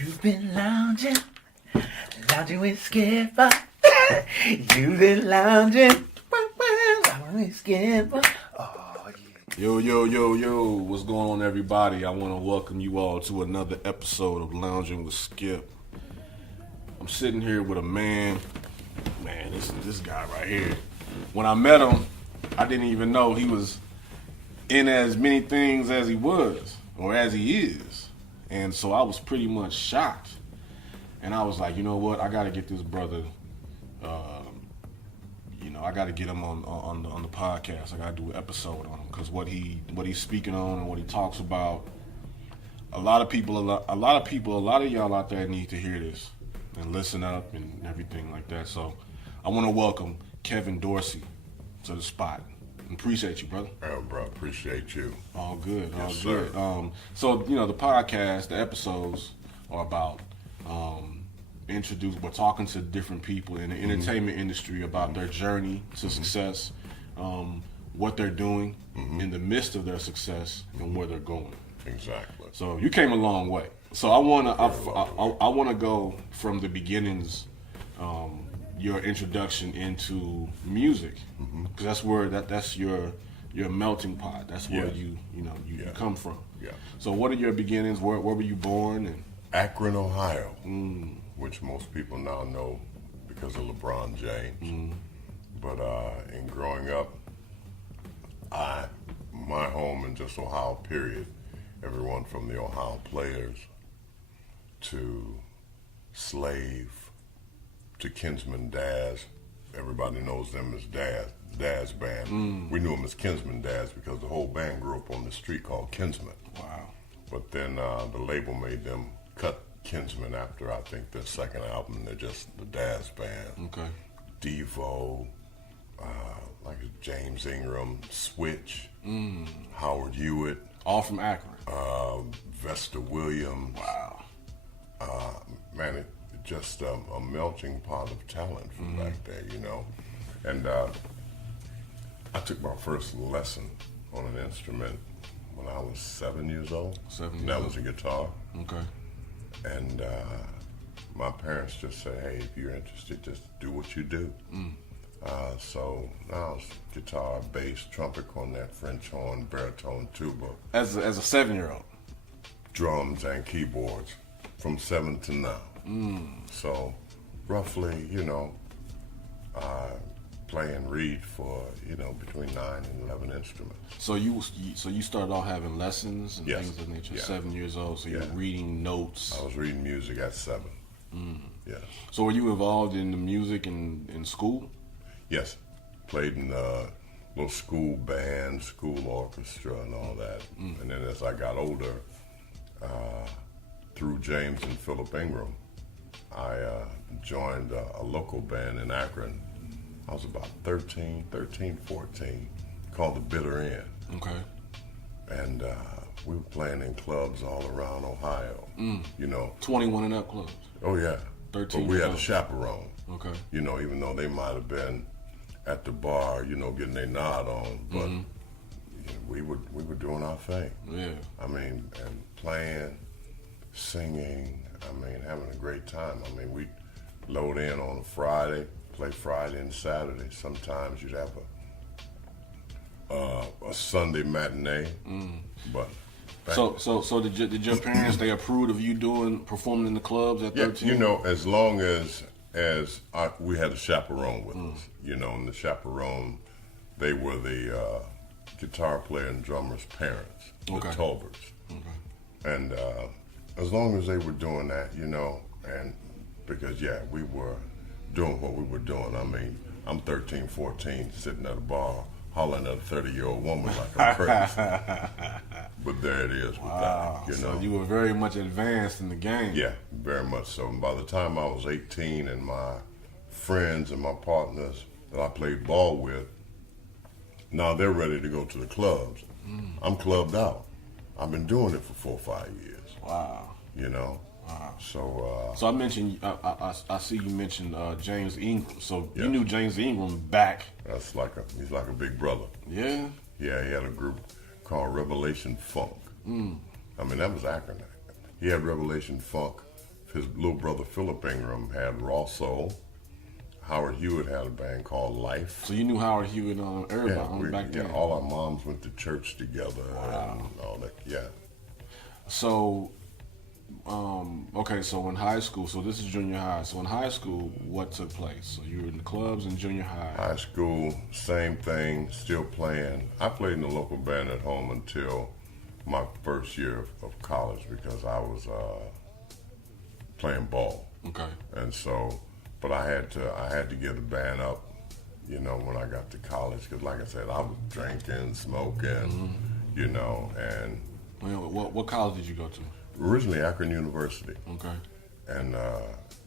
You've been lounging with Skip. You've been lounging with Skip. Oh, yeah. Yo, what's going on, everybody? I want to welcome you all to another episode of Loungin with Skip. I'm sitting here with a man, this guy right here. When I met him, I didn't even know he was in as many things as he was, or as he is. And so I was pretty much shocked. And I was like, you know what? I got to get this brother, I got to get him on the podcast. I got to do an episode on him because what he's speaking on and what he talks about, a lot of y'all out there need to hear this and listen up and everything like that. So I want to welcome Kevin Dorsey to the spot. Appreciate you, brother. Oh, bro, appreciate you. All good, all yes, good. So, the podcast, the episodes are about we're talking to different people in the entertainment industry about their journey to success, what they're doing in the midst of their success, and where they're going. Exactly. So you came a long way. So I wanna go from the beginnings. Your introduction into music, because that's where that's your melting pot. That's where you come from. Yeah. So what are your beginnings? Where were you born? And Akron, Ohio, which most people now know because of LeBron James. But in growing up, my home in just Ohio, period, everyone from the Ohio Players to Slave to Kinsman Daz. Everybody knows them as Daz Band. We knew them as Kinsman Daz because the whole band grew up on the street called Kinsman. wow. But then the label made them cut Kinsman after, I think, their second album. They're just the Daz Band. Okay. Devo, like James Ingram, Switch, Howard Hewitt. All from Akron. Vesta Williams. Wow. Just a melting pot of talent from back there, And I took my first lesson on an instrument when I was 7 years old. That was a guitar. Okay. And my parents just said, hey, if you're interested, just do what you do. So now it's guitar, bass, trumpet, cornet, French horn, baritone, tuba. As a 7-year-old. Drums and keyboards from 7 to now. So roughly, play and read for, between 9 and 11 instruments. So you started off having lessons and Yes. things of that nature. Yeah. 7 years old. So you're Yeah. reading notes. I was reading music at 7. Yes. So were you involved in the music in school? Yes. Played in little school band, school orchestra and all that. And then as I got older, through James and Philip Ingram, I joined a local band in Akron. I was about 13, 14, called The Bitter End. Okay. And we were playing in clubs all around Ohio, 21 and up clubs. Oh, yeah. 13 But we had and a up. chaperone, Okay. even though they might have been at the bar, getting their nod on. But we were doing our thing. Yeah. And playing, singing, having a great time. We'd load in on a Friday, play Friday and Saturday. Sometimes you'd have a Sunday matinee. But So did your parents, they approved of you performing in the clubs at 13? as long as we had a chaperone with us, and the chaperone, they were the guitar player and drummer's parents, the Tolberts. Okay. And as long as they were doing that, and because, we were doing what we were doing. I'm 13, 14, sitting at a bar, hollering at a 30-year-old woman like I'm crazy. But there it is with that, So you were very much advanced in the game. Yeah, very much so. And by the time I was 18 and my friends and my partners that I played ball with, now they're ready to go to the clubs. I'm clubbed out. I've been doing it for 4 or 5 years. Wow. Wow. So I mentioned, I see you mentioned James Ingram. So Yeah. you knew James Ingram back. he's like a big brother. Yeah. Yeah, he had a group called Revelation Funk. That was Akron. He had Revelation Funk, his little brother Philip Ingram had Raw Soul. Howard Hewitt had a band called Life. So you knew Howard Hewitt everybody back then? Yeah, all our moms went to church together and all that. Yeah. So, okay, so in high school, so this is junior high. So in high school, what took place? So you were in the clubs in junior high. High school, same thing, still playing. I played in the local band at home until my first year of college because I was playing ball. Okay. And so, but I had to give the band up, you know, when I got to college because, like I said, I was drinking, smoking, you know, and. Well, what college did you go to? Originally Akron University. Okay. And,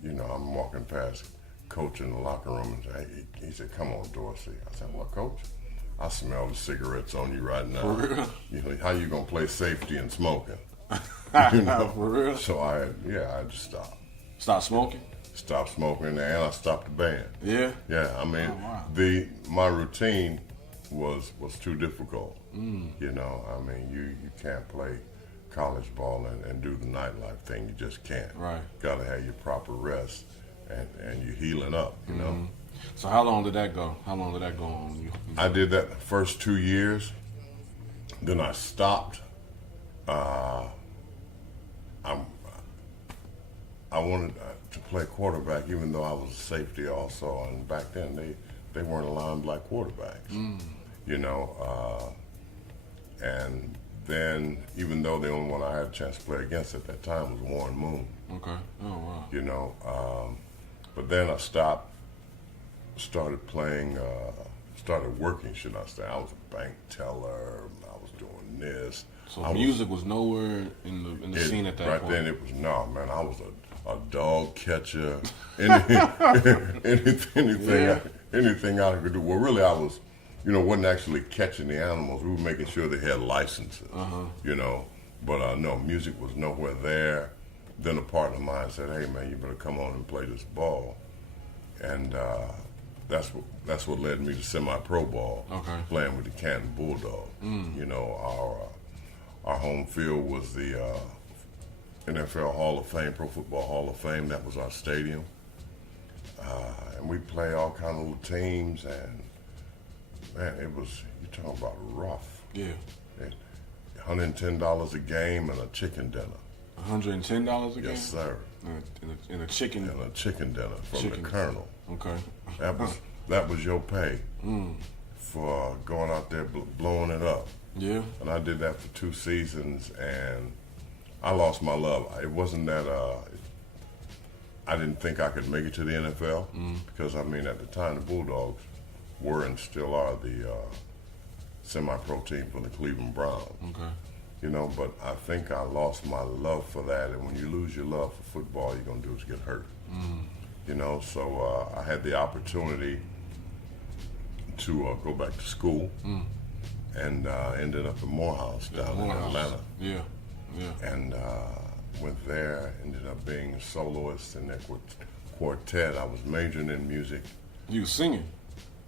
you know, I'm walking past Coach in the locker room and he said, "Come on, Dorsey." I said, "What, Coach?" "I smell the cigarettes on you right now." For real? You know, how you gonna play safety and smoking? You know? For real? So I just stopped. Stop smoking? Stopped smoking and I stopped the band. Yeah? Yeah, I mean, my routine was too difficult. You know, I mean, you can't play college ball and do the nightlife thing. You just can't. Right. Got to have your proper rest and you're healing up, you know. So how long did that go? How long did that go on? I did that the first 2 years. Then I stopped. I wanted to play quarterback, even though I was a safety also. And back then, they weren't allowing black quarterbacks, you know. And then, even though the only one I had a chance to play against at that time was Warren Moon. Okay. Oh, wow. You know, but then I stopped, started playing, started working, should I say. I was a bank teller, I was doing this. So music was nowhere in the scene at that point? Right then it was, no, man, I was a dog catcher, anything I could do. Well, really, I was, you know, wasn't actually catching the animals. We were making sure they had licenses, you know. But no, music was nowhere there. Then a partner of mine said, "Hey, man, you better come on and play this ball." And that's what led me to semi-pro ball, playing with the Canton Bulldogs. You know, our home field was the NFL Hall of Fame, Pro Football Hall of Fame. That was our stadium. And we play all kind of little teams, and man, it was, you talking about rough. Yeah. $110 a game and a chicken dinner. $110 a game? Yes, sir. And a chicken. And a chicken dinner from the Colonel. Okay. That was your pay for going out there blowing it up. Yeah. And I did that for 2 seasons, and I lost my love. It wasn't that I didn't think I could make it to the NFL because, I mean, at the time the Bulldogs were and still are the semi-pro team for the Cleveland Browns. Okay. You know, but I think I lost my love for that, and when you lose your love for football, you're going to do is get hurt. You know, so I had the opportunity to go back to school and ended up at Morehouse down in Atlanta. Yeah, yeah. And went there, ended up being a soloist in that quartet. I was majoring in music. You was singing?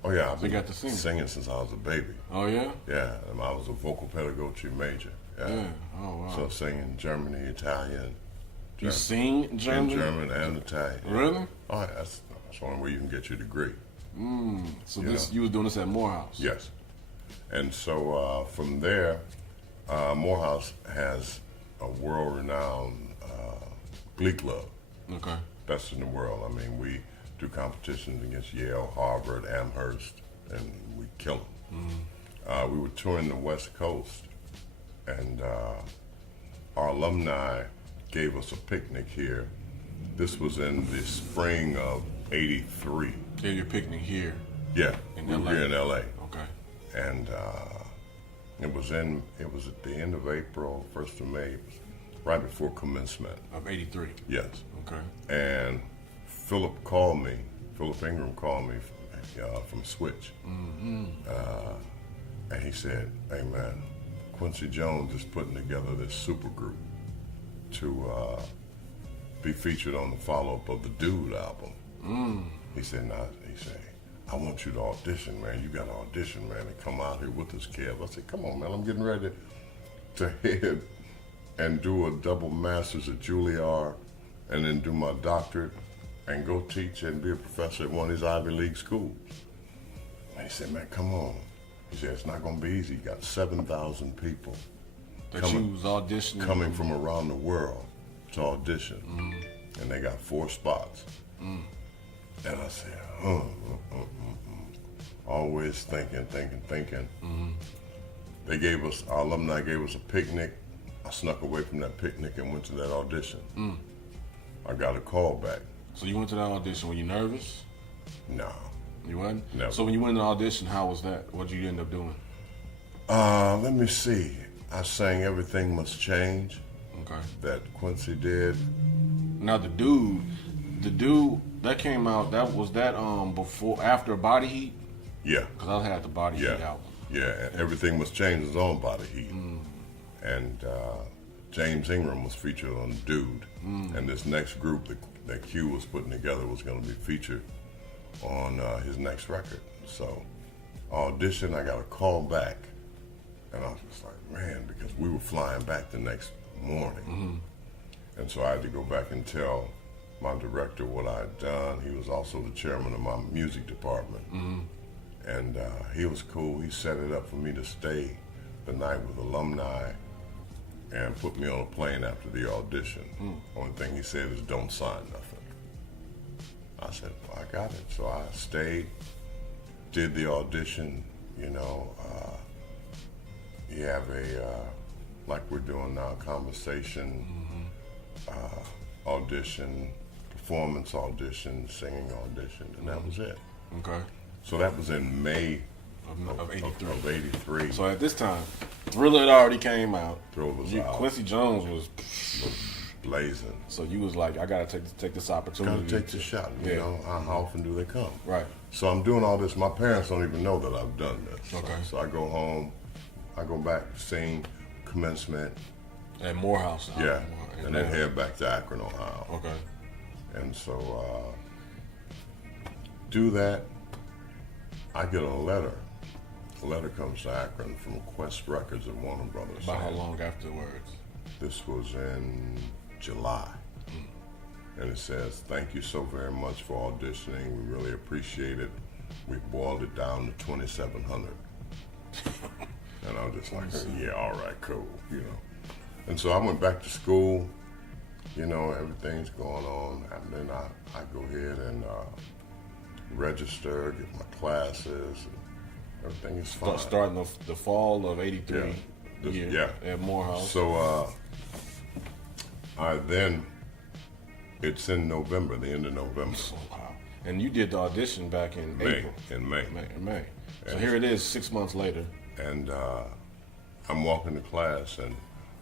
Oh, yeah. I've got to sing. Singing since I was a baby. Oh, yeah? Yeah, and I was a vocal pedagogy major. Yeah. Oh, wow. So singing Germany, Italian. You sing German? In German and Italian. Really? Oh, yeah, that's one way you can get your degree. So you was doing this at Morehouse? Yes. And so from there, Morehouse has a world-renowned glee club. Okay. Best in the world. I mean, we do competitions against Yale, Harvard, Amherst, and we kill them. We were touring the West Coast, and our alumni gave us a picnic here. This was in the spring of '83. Gave you a picnic here? Yeah, in we LA. were here in LA. Okay. And it was at the end of April, 1st of May. It was right before commencement. Of '83? Yes. Okay. And Philip Ingram called me from Switch. And he said, "Hey, man, Quincy Jones is putting together this super group to be featured on the follow-up of the Dude album." He said, "I want you to audition, man. You got to audition, man, and come out here with us, Kev." I said, "Come on, man. I'm getting ready to head and do a double masters at Juilliard and then do my doctorate and go teach and be a professor at one of these Ivy League schools. And he said, man, come on. He said, it's not going to be easy. You got 7,000 people coming from around the world to audition. And they got 4 spots. And I said, always thinking. They gave us, our alumni gave us a picnic. I snuck away from that picnic and went to that audition. I got a call back. So you went to that audition. Were you nervous? No. You weren't? Never. So when you went in the audition, how was that? What did you end up doing? Let me see. I sang Everything Must Change. Okay. That Quincy did. Now the dude that came out, after Body Heat? Yeah. Because I had the Body Heat album. Yeah, and Everything Must Change is on Body Heat. And James Ingram was featured on Dude. And this next group that Q was putting together was going to be featured on his next record. So, audition, I got a call back. And I was just like, man, because we were flying back the next morning. And so I had to go back and tell my director what I had done. He was also the chairman of my music department. And he was cool. He set it up for me to stay the night with alumni and put me on a plane after the audition. Only thing he said is don't sign nothing. I said, well, I got it. So I stayed, did the audition, you know. You have like we're doing now, conversation, audition, performance audition, singing audition, and that was it. Okay. So that was in May of 83. Of 83. So at this time, Thriller had already came out. Thriller was out. Quincy Jones was blazing. So you was like, I gotta take this opportunity. Gotta take the shot. You know, how often do they come? Right. So I'm doing all this. My parents don't even know that I've done this. Okay. So I go home, I go back, sing commencement. At Morehouse. Yeah. And then head back to Akron, Ohio. Okay. And so do that. I get a letter. A letter comes to Akron from Quest Records at Warner Brothers. About how long afterwards? This was in July. And it says, thank you so very much for auditioning. We really appreciate it. We boiled it down to 2,700. And I was just like, yeah, all right, cool, you know. And so I went back to school, you know, everything's going on. And then I go ahead and register, get my classes, and everything is fine. Starting the fall of 83 at Morehouse. So then it's in November, the end of November. Oh, wow. And you did the audition back in April. In May. So here it is 6 months later. And I'm walking to class, and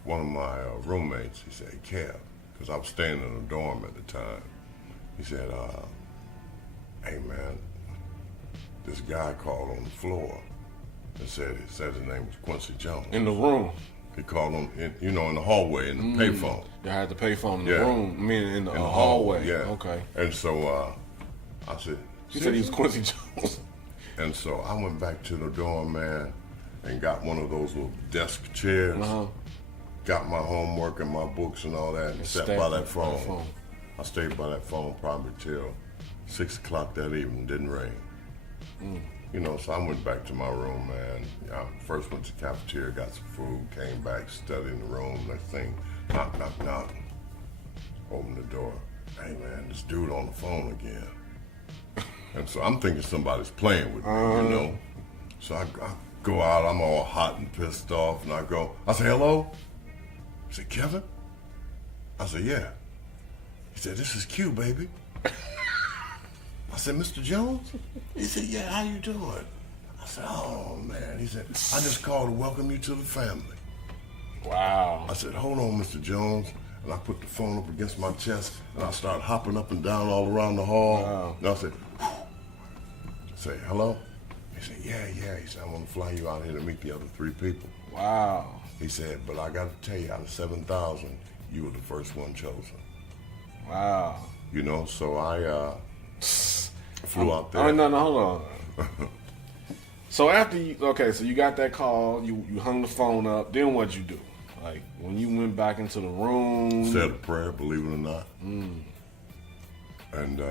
one of my roommates, he said, hey, Kev, because I was staying in a dorm at the time. He said, hey, man, this guy called on the floor and said his name was Quincy Jones. In the room? He called him, in the hallway, in the payphone. They had the payphone in the room, I mean in the hallway. Yeah. Okay. And so I said, he said he was Quincy Jones. And so I went back to the dorm, man, and got one of those little desk chairs, got my homework and my books and all that, and sat by that phone. I stayed by that phone probably till 6 o'clock that evening, didn't ring. You know, so I went back to my room, man. I first went to the cafeteria, got some food, came back, studied in the room, next thing, knock, knock, knock. Open the door. Hey, man, this dude on the phone again. And so I'm thinking somebody's playing with me, you know. So I go out, I'm all hot and pissed off, and I say, hello? He said, Kevin? I said, yeah. He said, this is Q, baby. I said, Mr. Jones? He said, yeah, how you doing? I said, oh, man. He said, I just called to welcome you to the family. Wow. I said, hold on, Mr. Jones. And I put the phone up against my chest, and I started hopping up and down all around the hall. Wow. And I said, whew. I said, hello? He said, yeah. He said, I want to fly you out here to meet the other 3 people. Wow. He said, but I got to tell you, out of 7,000, you were the first one chosen. Wow. You know, so I flew out there. Oh, no, hold on. So after so you got that call, you hung the phone up, then what'd you do? Like, when you went back into the room. Said a prayer, believe it or not. And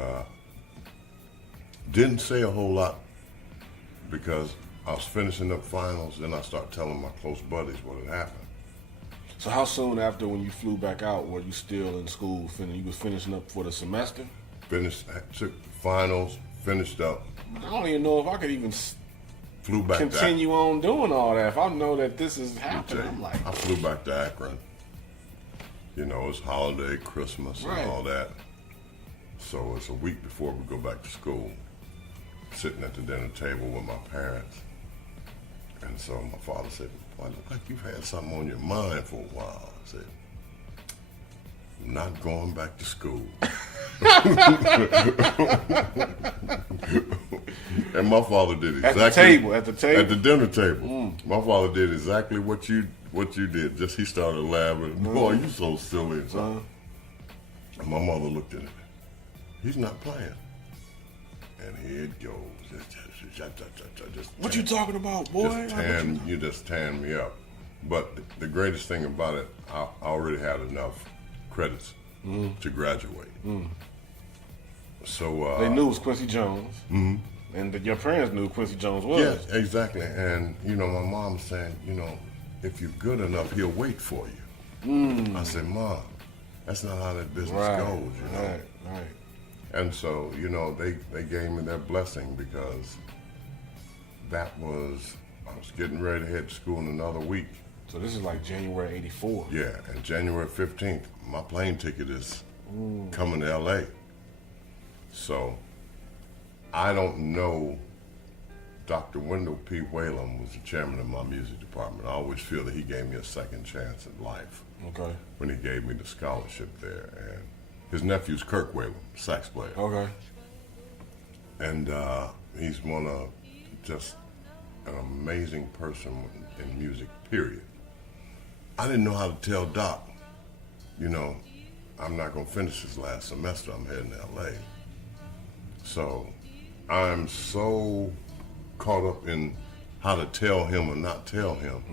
didn't say a whole lot because I was finishing up finals. Then I started telling my close buddies what had happened. So how soon after when you flew back out were you still in school? You was finishing up for the semester? Took finals, finished up. I don't even know if I could even Flew back continue on doing all that. If I know that this is happening, I'm like... I flew back to Akron. You know, it's holiday, Christmas, and all that. So it's a week before we go back to school. Sitting at the dinner table with my parents. And so my father said, "Boy, it looks like you've had something on your mind for a while." I said, "I'm not going back to school." And my father did exactly at the dinner table. My father did exactly what you did. Just he started laughing. "Boy, you so silly." And so my mother looked at him. "He's not playing." And here it goes. Just what you talking about, boy? You just tan me up. But the greatest thing about it, I already had enough credits to graduate. So they knew it was Quincy Jones, and your parents knew who Quincy Jones was. Yes, exactly. And you know, my mom saying, you know, if you're good enough, he'll wait for you. I said, "Mom, that's not how that business goes, you know." Right. And so, you know, they gave me their blessing because I was getting ready to head to school in another week. So this is like January '84. Yeah, and January 15th, my plane ticket is coming to L.A. So I don't know. Dr. Wendell P. Whalum was the chairman of my music department. I always feel that he gave me a second chance in life. Okay. When he gave me the scholarship there. And his nephew's Kirk Whalum, sax player. Okay. And he's one of just an amazing person in music, period. I didn't know how to tell Doc, you know, I'm not going to finish this last semester. I'm heading to L.A. So I'm so caught up in how to tell him or not tell him.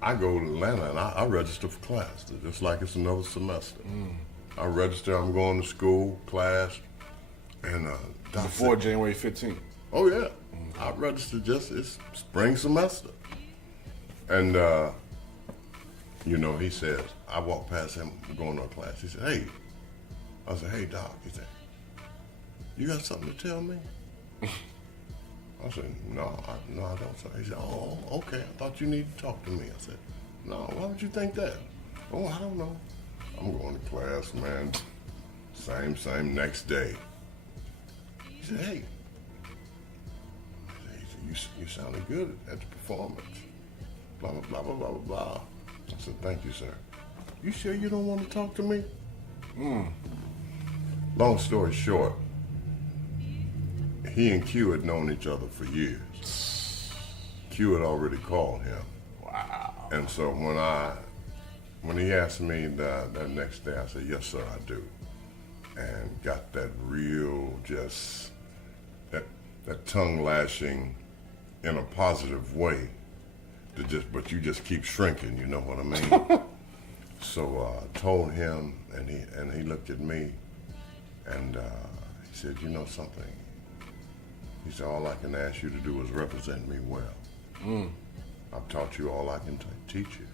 I go to Atlanta and I register for class, just like it's another semester. I register, I'm going to school, class, and Doc before said, January 15th. Oh yeah, I registered it's spring semester. And you know, he says, I walked past him going to class. He said, "Hey." I said, "Hey, Doc." He said, "You got something to tell me?" I said, No, I don't. So he said, "Oh, okay. I thought you needed to talk to me." I said, "No, why would you think that?" "Oh, I don't know. I'm going to class, man." Same next day. He said, "Hey." He said, you sounded good at the performance. Blah, blah, blah, blah, blah, blah. I said, "Thank you, sir." "You sure you don't want to talk to me?" Long story short, he and Q had known each other for years. Q had already called him. Wow. And so when he asked me that next day, I said, "Yes, sir, I do." And got that real that tongue lashing in a positive way. But you just keep shrinking, you know what I mean? So I told him, and he looked at me, and he said, "You know something?" He said, "All I can ask you to do is represent me well. I've taught you all I can teach you."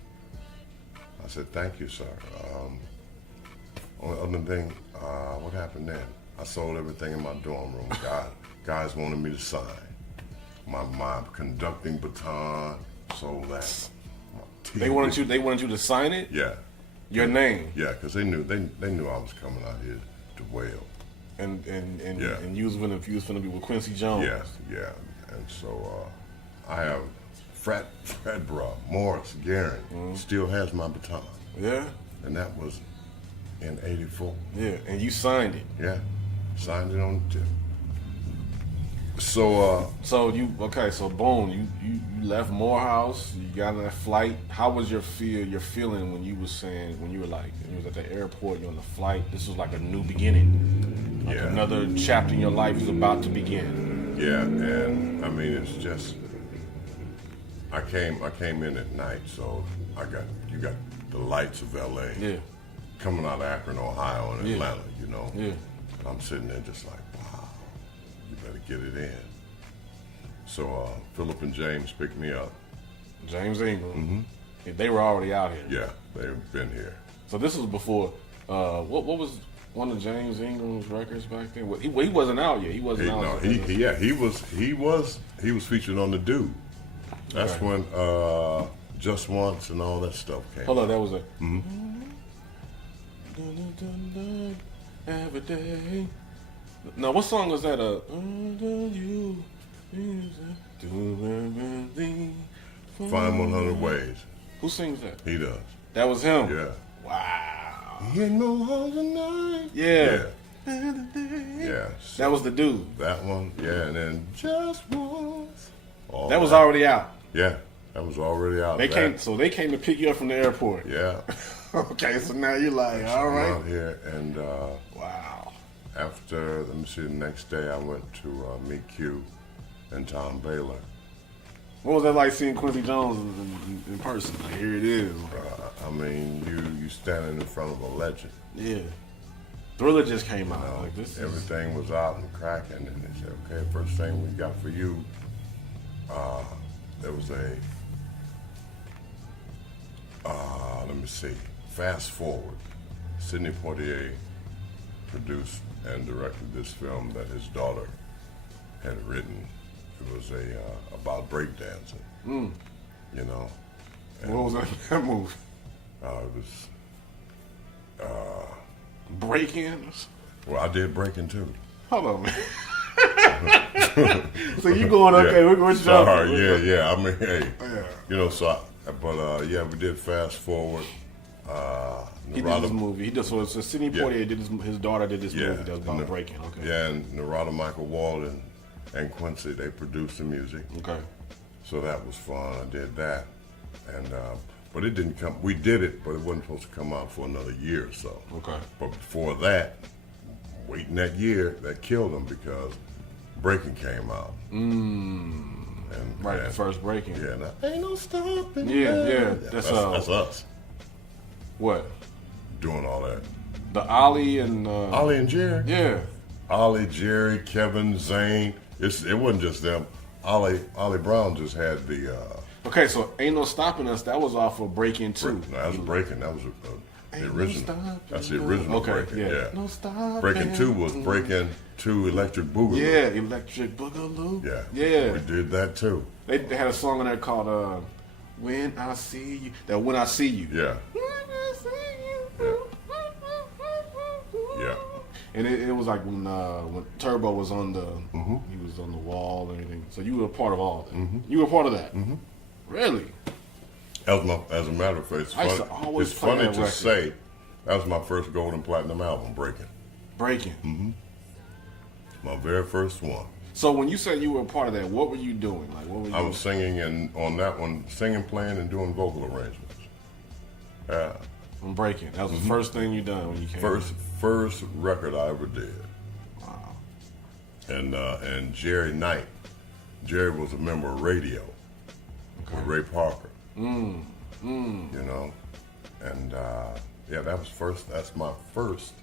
I said, "Thank you, sir." Other thing, what happened then? I sold everything in my dorm room. Guys wanted me to sign. My conducting baton, sold that. They wanted you to sign it? Yeah. Your name? Yeah, because they knew I was coming out here to wail. And you was gonna be with Quincy Jones. Yes, yeah. And so I have frat bra, Morris Gary, still has my baton. Yeah. And that was in '84. Yeah, and you signed it. Yeah, signed it on the tip. So boom, you left Morehouse, you got on that flight. How was your feeling when you was at the airport, you're on the flight, this was like a new beginning. Like another chapter in your life is about to begin. Yeah, and I mean it's just I came in at night, so you got the lights of L.A. Yeah. coming out of Akron, Ohio, and Atlanta. You know. Yeah. I'm sitting there just like, wow, you better get it in. So Philip and James picked me up. James Ingram. They were already out here. Yeah, they've been here. So this was before. What was one of James Ingram's records back then? He wasn't out yet. He wasn't out. No, he was featured on The Dude. That's when Just Once and all that stuff came. Hold on, that was a. Every day. Now, what song was that? Find 100 Ways. Who sings that? He does. That was him. Yeah. Wow. You know all the night. Yeah. Yeah. That was The Dude. That one. Yeah, and then Just Once. That was already out. Yeah, that was already out. They came to pick you up from the airport. Yeah. Okay, so now you're like, all right. Out here, and wow. after, let me see, the next day I went to meet Q and Tom Baylor. What was that like seeing Quincy Jones in person? Like, here it is. I mean, you standing in front of a legend. Yeah. Thriller just came out. You know, Like, this everything was out and cracking, and they said, okay, first thing we got for you, there was a, let me see, Fast Forward. Sidney Poitier produced and directed this film that his daughter had written. It was about breakdancing, you know. And, What was that movie? it was, Break-ins? well, I did breaking too. Hold on, man. So you going, okay, we're jumping. Sorry, yeah. I mean, hey, Yeah. you know, so, yeah, we did Fast Forward. He did this movie. So Sidney Poitier did his daughter did this movie that was about and breaking. Okay. Yeah, and Narada Michael Walden and Quincy, they produced the music. Okay. So that was fun. I did that. And, but it didn't come, we did it, but it wasn't supposed to come out for another year or so. Okay. But before that, waiting that year, that killed them because Breaking came out. And, The first breaking. Yeah, now, ain't no stopping. Yeah. That's us What? doing all that. The Ollie and Ollie and Jerry. yeah. Ollie, Jerry, Kevin, Zane. It wasn't just them. Ollie Brown just had the. Okay, so Ain't No Stopping Us. That was off of Breaking 2. No, that was Breaking. That was the original. That's the original Okay, Breaking. yeah. Yeah. No stopping. Breaking 2 was Breaking 2 Electric Boogaloo. Yeah, Electric Boogaloo. Yeah. Yeah. We did that too. They had a song on there called When I See You. That When I See You. Yeah. When I See You. Yeah. And it was like when Turbo was on he was on the wall and everything. So you were a part of all that. You were a part of that. Really? As a matter of fact, it's I used funny, to always it's play funny that to record. say that was my first gold and platinum album, Breaking. My very first one. So when you said you were a part of that, what were you doing? Like, what were you I doing? was singing on that one, singing, playing, and doing vocal arrangements. Yeah. On Breaking. That was the first thing you done when you came. First record I ever did. Wow. And Jerry Knight. Jerry was a member of Radio with Ray Parker. You know, and that's my first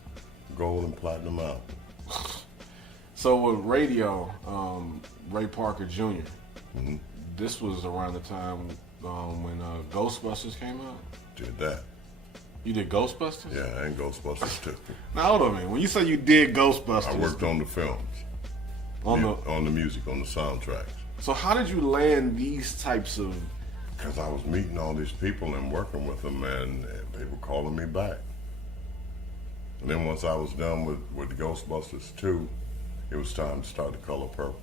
gold and platinum album. So with Radio, Ray Parker Jr. This was around the time when Ghostbusters came out. Did that. You did Ghostbusters? Yeah, and Ghostbusters too. Now hold on, man. When you say you did Ghostbusters, I worked on the films, on the music, on the soundtracks. So how did you land these types of? Because I was meeting all these people and working with them, and they were calling me back. And then once I was done with Ghostbusters 2, it was time to start The Color Purple.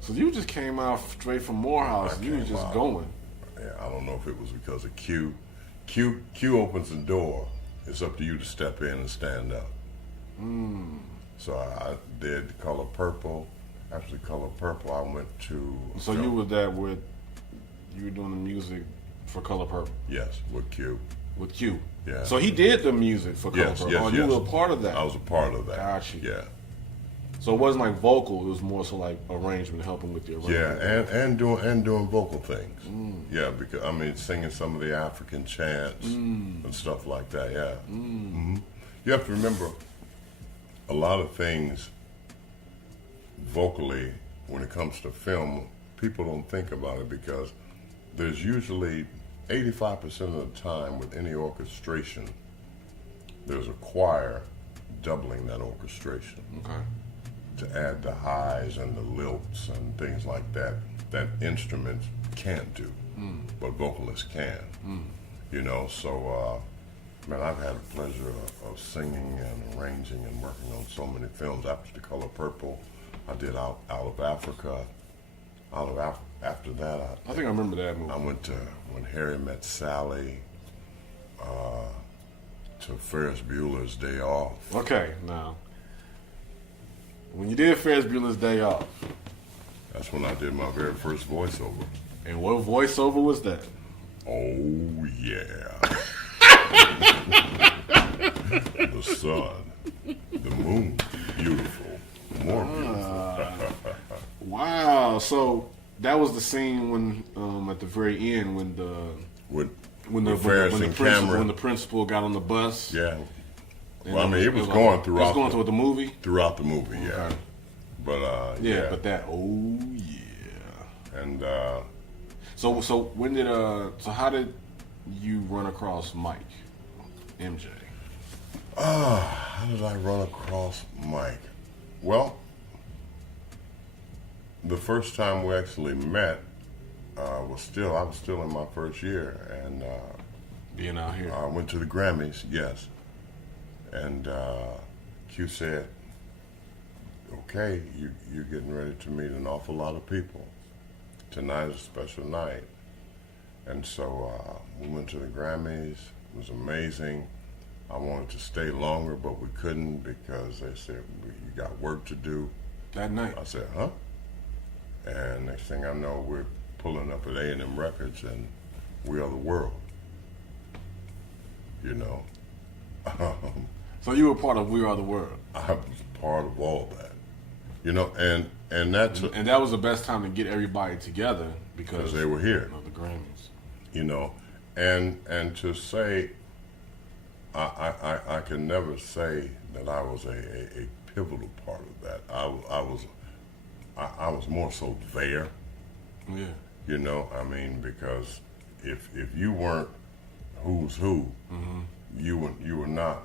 So you just came out straight from Morehouse. You were just going. Yeah, I don't know if it was because of Q. Q opens the door. It's up to you to step in and stand up. So I did The Color Purple. After The Color Purple, I went to. So you were there with. You were doing the music for Color Purple. Yes, with Q. With Q. Yeah. So he did the music for Color Purple. Yes, you were a part of that. I was a part of that. Gotcha. Yeah. So it wasn't like vocal; it was more so like arrangement, helping with the arrangement. Yeah, and doing vocal things. Yeah, because I mean, singing some of the African chants and stuff like that. Yeah. You have to remember a lot of things vocally when it comes to film. People don't think about it because there's usually 85% of the time with any orchestration, there's a choir doubling that orchestration. Okay. To add the highs and the lilts and things like that instruments can't do, but vocalists can. You know, so man, I've had the pleasure of singing and arranging and working on so many films. After The Color Purple, I did Out of Africa. After that, I think I remember that movie. I went to When Harry Met Sally, to Ferris Bueller's Day Off. Okay, now, when you did Ferris Bueller's Day Off, That's when I did my very first voiceover. and what voiceover was that? Oh yeah. The sun, the moon, beautiful, more beautiful. Wow. So that was the scene when, at the very end, when Ferris and Cameron. when the principal got on the bus. Yeah. And Well, I mean, it was like- going It throughout was going through the movie. throughout the movie. Yeah. Okay. But Yeah, but that. Oh yeah. and So when did so how did you run across Mike, MJ? how did I run across Mike? Well, the first time we actually met I was still in my first year, and Being out here. I went to the Grammys, yes, and Q said, "Okay, you're getting ready to meet an awful lot of people. Tonight is a special night," and so we went to the Grammys. It was amazing. I wanted to stay longer, but we couldn't because they said you got work to do. That night. I said, "Huh?" And next thing I know, we're pulling up at A&M Records, and We Are the World. You know, So you were part of We Are the World. I was part of all that. You know, and that's And that was the best time to get everybody together because they were here. of the Grammys. You know, and to say, I can never say that I was a pivotal part of that. I was more so there. Yeah. You know, I mean, because if you weren't who's who, you were not,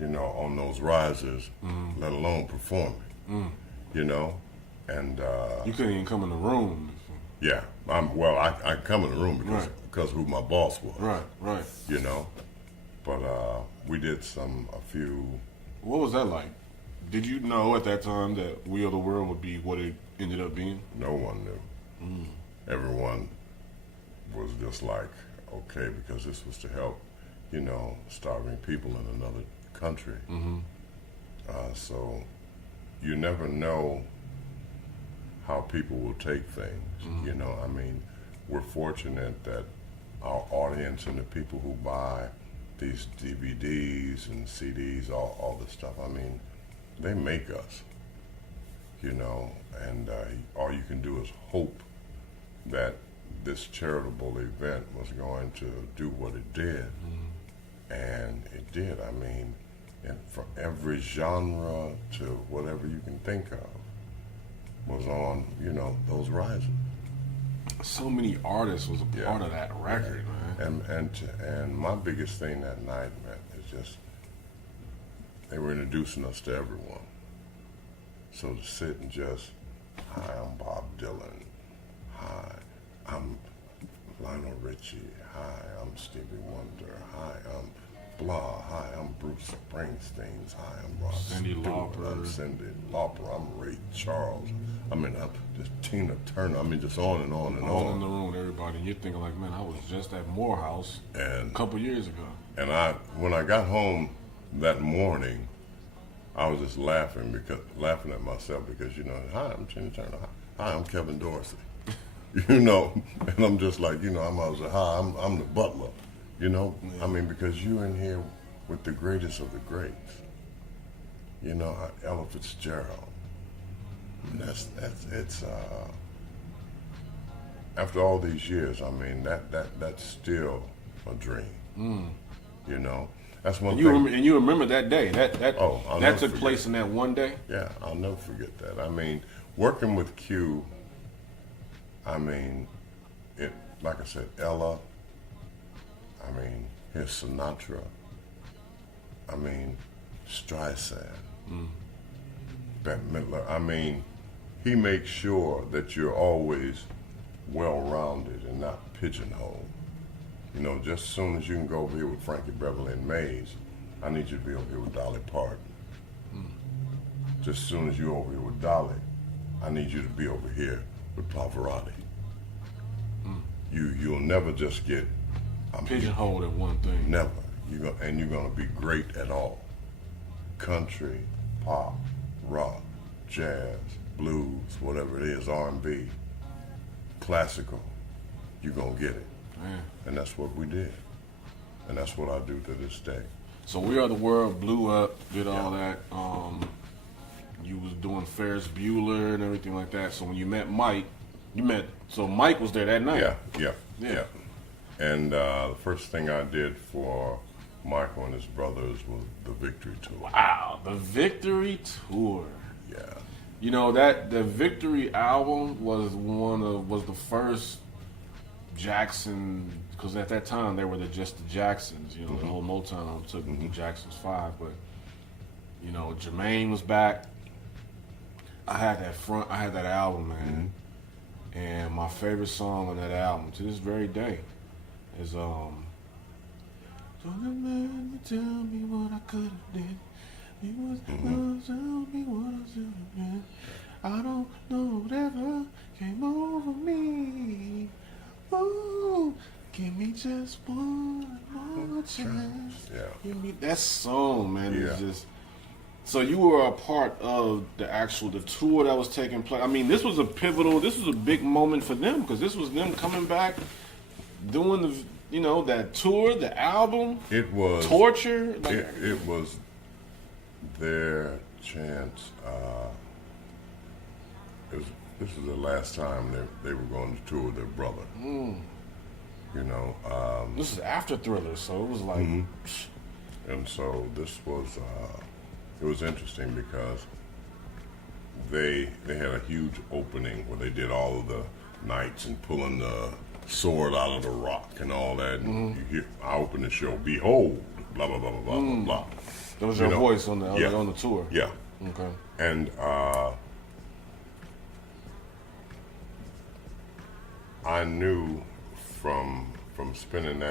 you know, on those rises, let alone performing. You know, and You couldn't even come in the room. yeah, I come in the room because who my boss was. Right. You know, but we did a few. What was that like? Did you know at that time that We Are the World would be what it ended up being? No one knew. Everyone was just like, okay, because this was to help, you know, starving people in another country. So you never know how people will take things. You know, I mean, we're fortunate that our audience and the people who buy these DVDs and CDs, all this stuff, I mean, they make us, you know, and all you can do is hope that this charitable event was going to do what it did. And it did. I mean, and from every genre to whatever you can think of was on, you know, those rises. So many artists was a part Yeah. of that record, man. And my biggest thing that night, man, is just they were introducing us to everyone. So to sit and just, hi, I'm Bob Dylan. Hi, I'm Lionel Richie. Hi, I'm Stevie Wonder. Hi, I'm blah. Hi, I'm Bruce Springsteen. Hi, I'm Rod Cyndi Stewart. Lauper. I'm Cyndi Lauper. I'm Ray Charles. I mean, I'm just Tina Turner. I mean, just on and on and All on. in the room, everybody. And you're thinking like, man, I was just at Morehouse a And couple years ago. And when I got home that morning, I was just laughing at myself because, you know, hi, I'm Tina Turner. Hi, I'm Kevin Dorsey. You know, and I'm just like, you know, I was like, hi, I'm the butler. You know, I mean, because you're in here with the greatest of the greats. You know, Ella Fitzgerald, It's after all these years, I mean, that's still a dream. You know, that's one thing. And you remember that day? That took place in that one day. Yeah, I'll never forget that. I mean, working with Q. I mean, it, like I said, Ella. I mean, here's Sinatra. I mean, Streisand. Bette Midler. I mean, he makes sure that you're always well-rounded and not pigeonholed. You know, just as soon as you can go over here with Frankie Beverly and Mays, I need you to be over here with Dolly Parton. Just as soon as you're over here with Dolly, I need you to be over here with Pavarotti. You'll never just get pigeonholed at one thing. Never. You're gonna be great at all. Country, pop, rock, jazz, blues, whatever it is, R&B, classical. You're gonna get it. Man. And that's what we did. And that's what I do to this day. So We Are the World blew up, did all that. You was doing Ferris Bueller and everything like that. So when you met Mike, so Mike was there that night. Yeah. And the first thing I did for Michael and his brothers was the Victory Tour. Wow, the Victory Tour. Yeah. You know that the Victory album was the first Jackson, because at that time they were just the Jacksons. You know, the whole Motown took the Jacksons 5, but you know Jermaine was back. I had that album, man, and my favorite song on that album to this very day is Don't let me tell me what I could have did. It was tell me what I should have been. I don't know whatever came over me. Ooh, give me just one more chance. Yeah. Give me that song, man. Yeah. Is just. So you were a part of the tour that was taking place. I mean, this was a big moment for them because this was them coming back, doing that tour, the album. It was Torture. It was their chance. This was the last time they were going to tour with their brother. You know. This is after Thriller, so it was like. And so this was. It was interesting because they had a huge opening where they did all of the knights and pulling the sword out of the rock and all that. And you hear, I opened the show, behold, blah blah blah blah blah blah blah. That was your voice on the tour. Yeah. Okay. And I knew from spending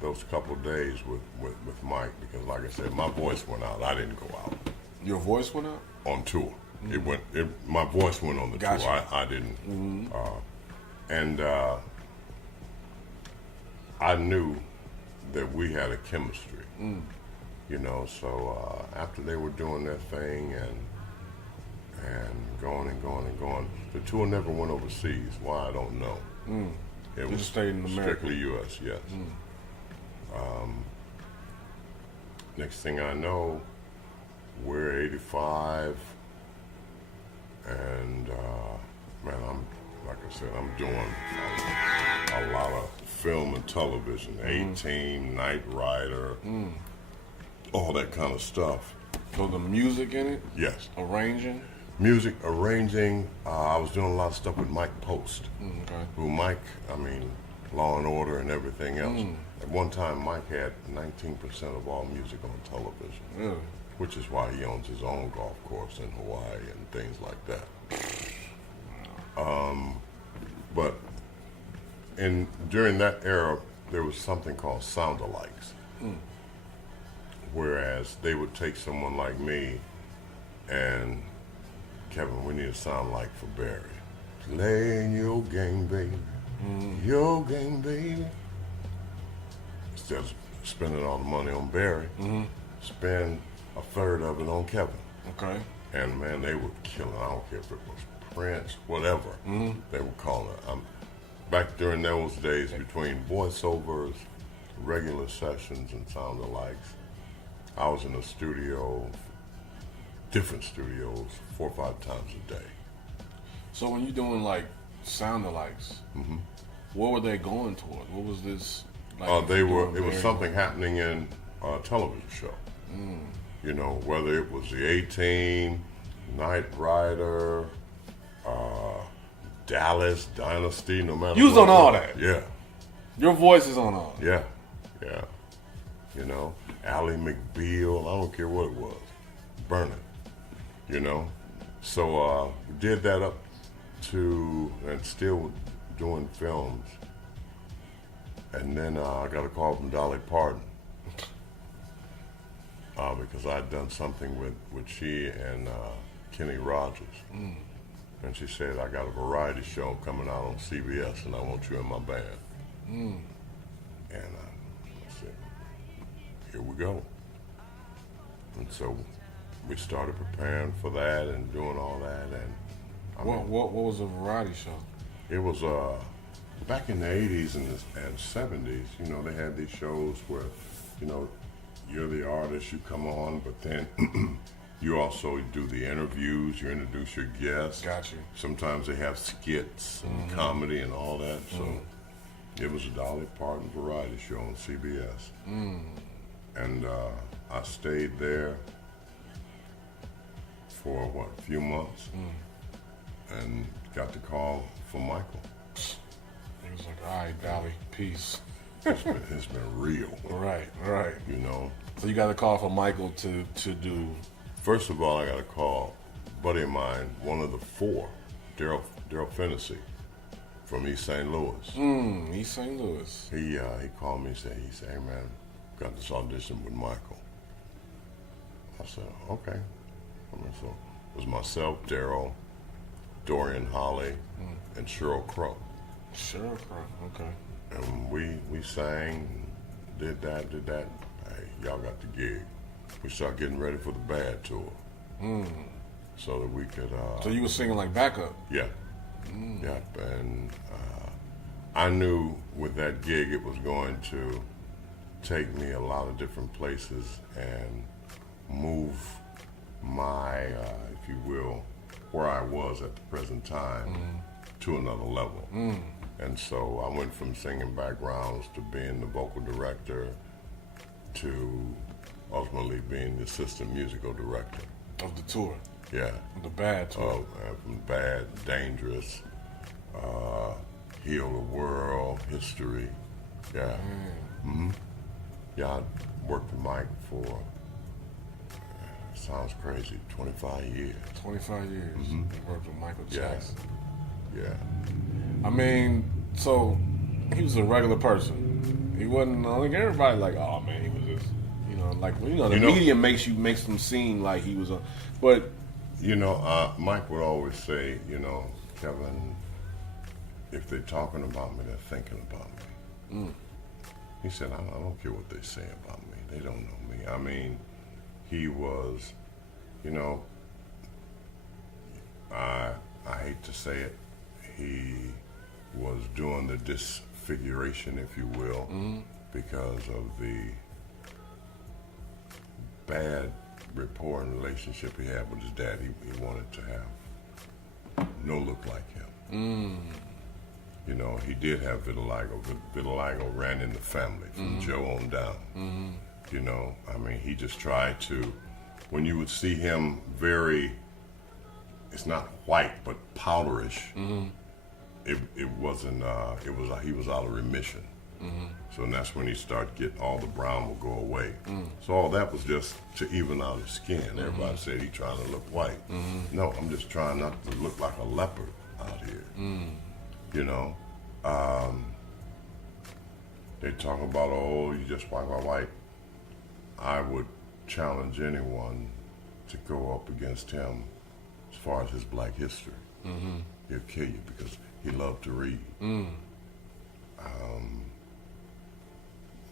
those couple days with Mike, because like I said, my voice went out. I didn't go out. Your voice went out? On tour. My voice went on the Gotcha. tour. I didn't. And I knew that we had a chemistry. You know, so after they were doing their thing and going and going and going, the tour never went overseas. Why, I don't know. It was just stayed in America. Strictly U.S., yes. Next thing I know, we're 85, and man, I'm doing a lot of film and television, 18, Knight Rider, all that kind of stuff. So the music in it? Yes. Arranging? Music, arranging. I was doing a lot of stuff with Mike Post. Okay. Who Mike, Law and Order and everything else. At one time, Mike had 19% of all music on television. Really? Which is why he owns his own golf course in Hawaii and things like that. But during that era, there was something called sound-alikes. Whereas they would take someone like me and, Kevin, we need a sound like for Barry. Playing your game, baby. Your game, baby. Instead of spending all the money on Barry, spend a third of it on Kevin. Okay. And man, they were killing. I don't care if it was Prince, whatever. They were calling it. Back during those days, between voiceovers, regular sessions, and sound-alikes, I was in the studio different studios 4 or 5 times a day. So when you're doing like sound-alikes, what were they going toward? What was this? Like, It was something happening in a television show. You know, whether it was the A-Team, Knight Rider, Dallas Dynasty, no matter. You was on all that. Yeah. Your voice is on all that. Yeah. You know, Ally McBeal, I don't care what it was. Burn it. You know? So did that up to, and still doing films. And then I got a call from Dolly Parton. Because I'd done something with she and Kenny Rogers. And she said, I got a variety show coming out on CBS and I want you in my band. And I said, here we go. And so we started preparing for that and doing all that. And what was a variety show? it was back in the 80s and 70s, you know, they had these shows where, you know, you're the artist, you come on, but then you also do the interviews, you introduce your guests. Got you. Sometimes they have skits and comedy and all that. So it was a Dolly Parton variety show on CBS. And I stayed there for, a few months and got the call from Michael. He was like, all right, Dolly, peace. It's been real. Right. You know. So you got a call from Michael to do. First of all, I got a call. A buddy of mine, one of the four, Daryl Fennessy from East St. Louis. East St. Louis. He called me and said, hey man, got this audition with Michael. I said, okay. So it was myself, Daryl, Dorian Holley, and Sheryl Crow. Sheryl Crow, okay. And we sang, did that. Hey, y'all got the gig. We started getting ready for the Bad tour. So that we could... so you were singing like backup? Yeah. Yeah, and I knew with that gig it was going to take me a lot of different places and move my, if you will, where I was at the present time to another level. And so I went from singing backgrounds to being the vocal director to ultimately being the assistant musical director. Of the tour? Yeah. The Bad tour? From Bad, Dangerous, Heal the World, History. Yeah. Yeah, I worked with Mike for, sounds crazy, 25 years. 25 years. You worked with Michael Jackson. Yeah. I mean, so he was a regular person. He wasn't, I think everybody like, oh man, he was just, you know, like, well, the media makes him seem like he was but. You know, Mike would always say, you know, Kevin, if they're talking about me, they're thinking about me. He said, I don't care what they say about me. They don't know me. I mean, he was, you know, I hate to say it, he was doing the disfiguration, if you will, because of the bad rapport and relationship he had with his dad. He wanted to have no look like him. You know, he did have vitiligo. Vitiligo ran in the family from Joe on down. You know, I mean, he just tried to, when you would see him very, it's not white, but powderish, it wasn't, he was out of remission. So that's when he started getting, all the brown will go away. So all that was just to even out his skin. Everybody said he trying to look white. No, I'm just trying not to look like a leopard out here. You know, they talk about, oh, you just white. I would challenge anyone to go up against him as far as his black history. He'll kill you because he loved to read.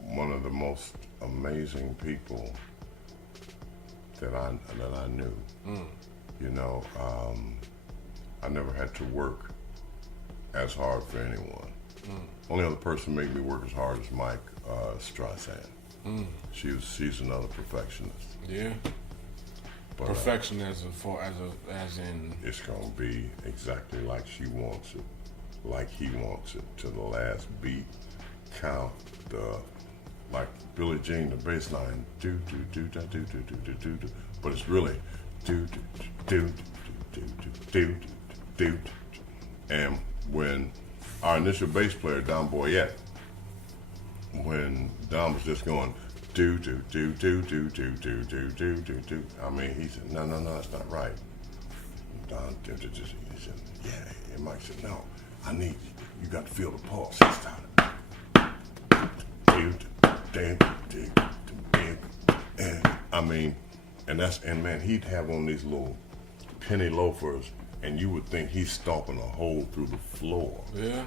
One of the most amazing people that I knew. You know, I never had to work as hard for anyone. Only other person made me work as hard as Mike Streisand. She's another perfectionist. Yeah. But, perfection as in it's gonna be exactly like she wants it, like he wants it, to the last beat, count, like Billie Jean, the bass line, do do do do do do do do do do, but it's really do do do do do do do do. And when our initial bass player Don Boyette, when Don was just going do do do do do do do do do do do, I mean, he said no, that's not right. Don he said, yeah, and Mike said, no, I need you got to feel the pulse. He started. And I mean, and man, he'd have on these little penny loafers, and you would think he's stomping a hole through the floor. Yeah.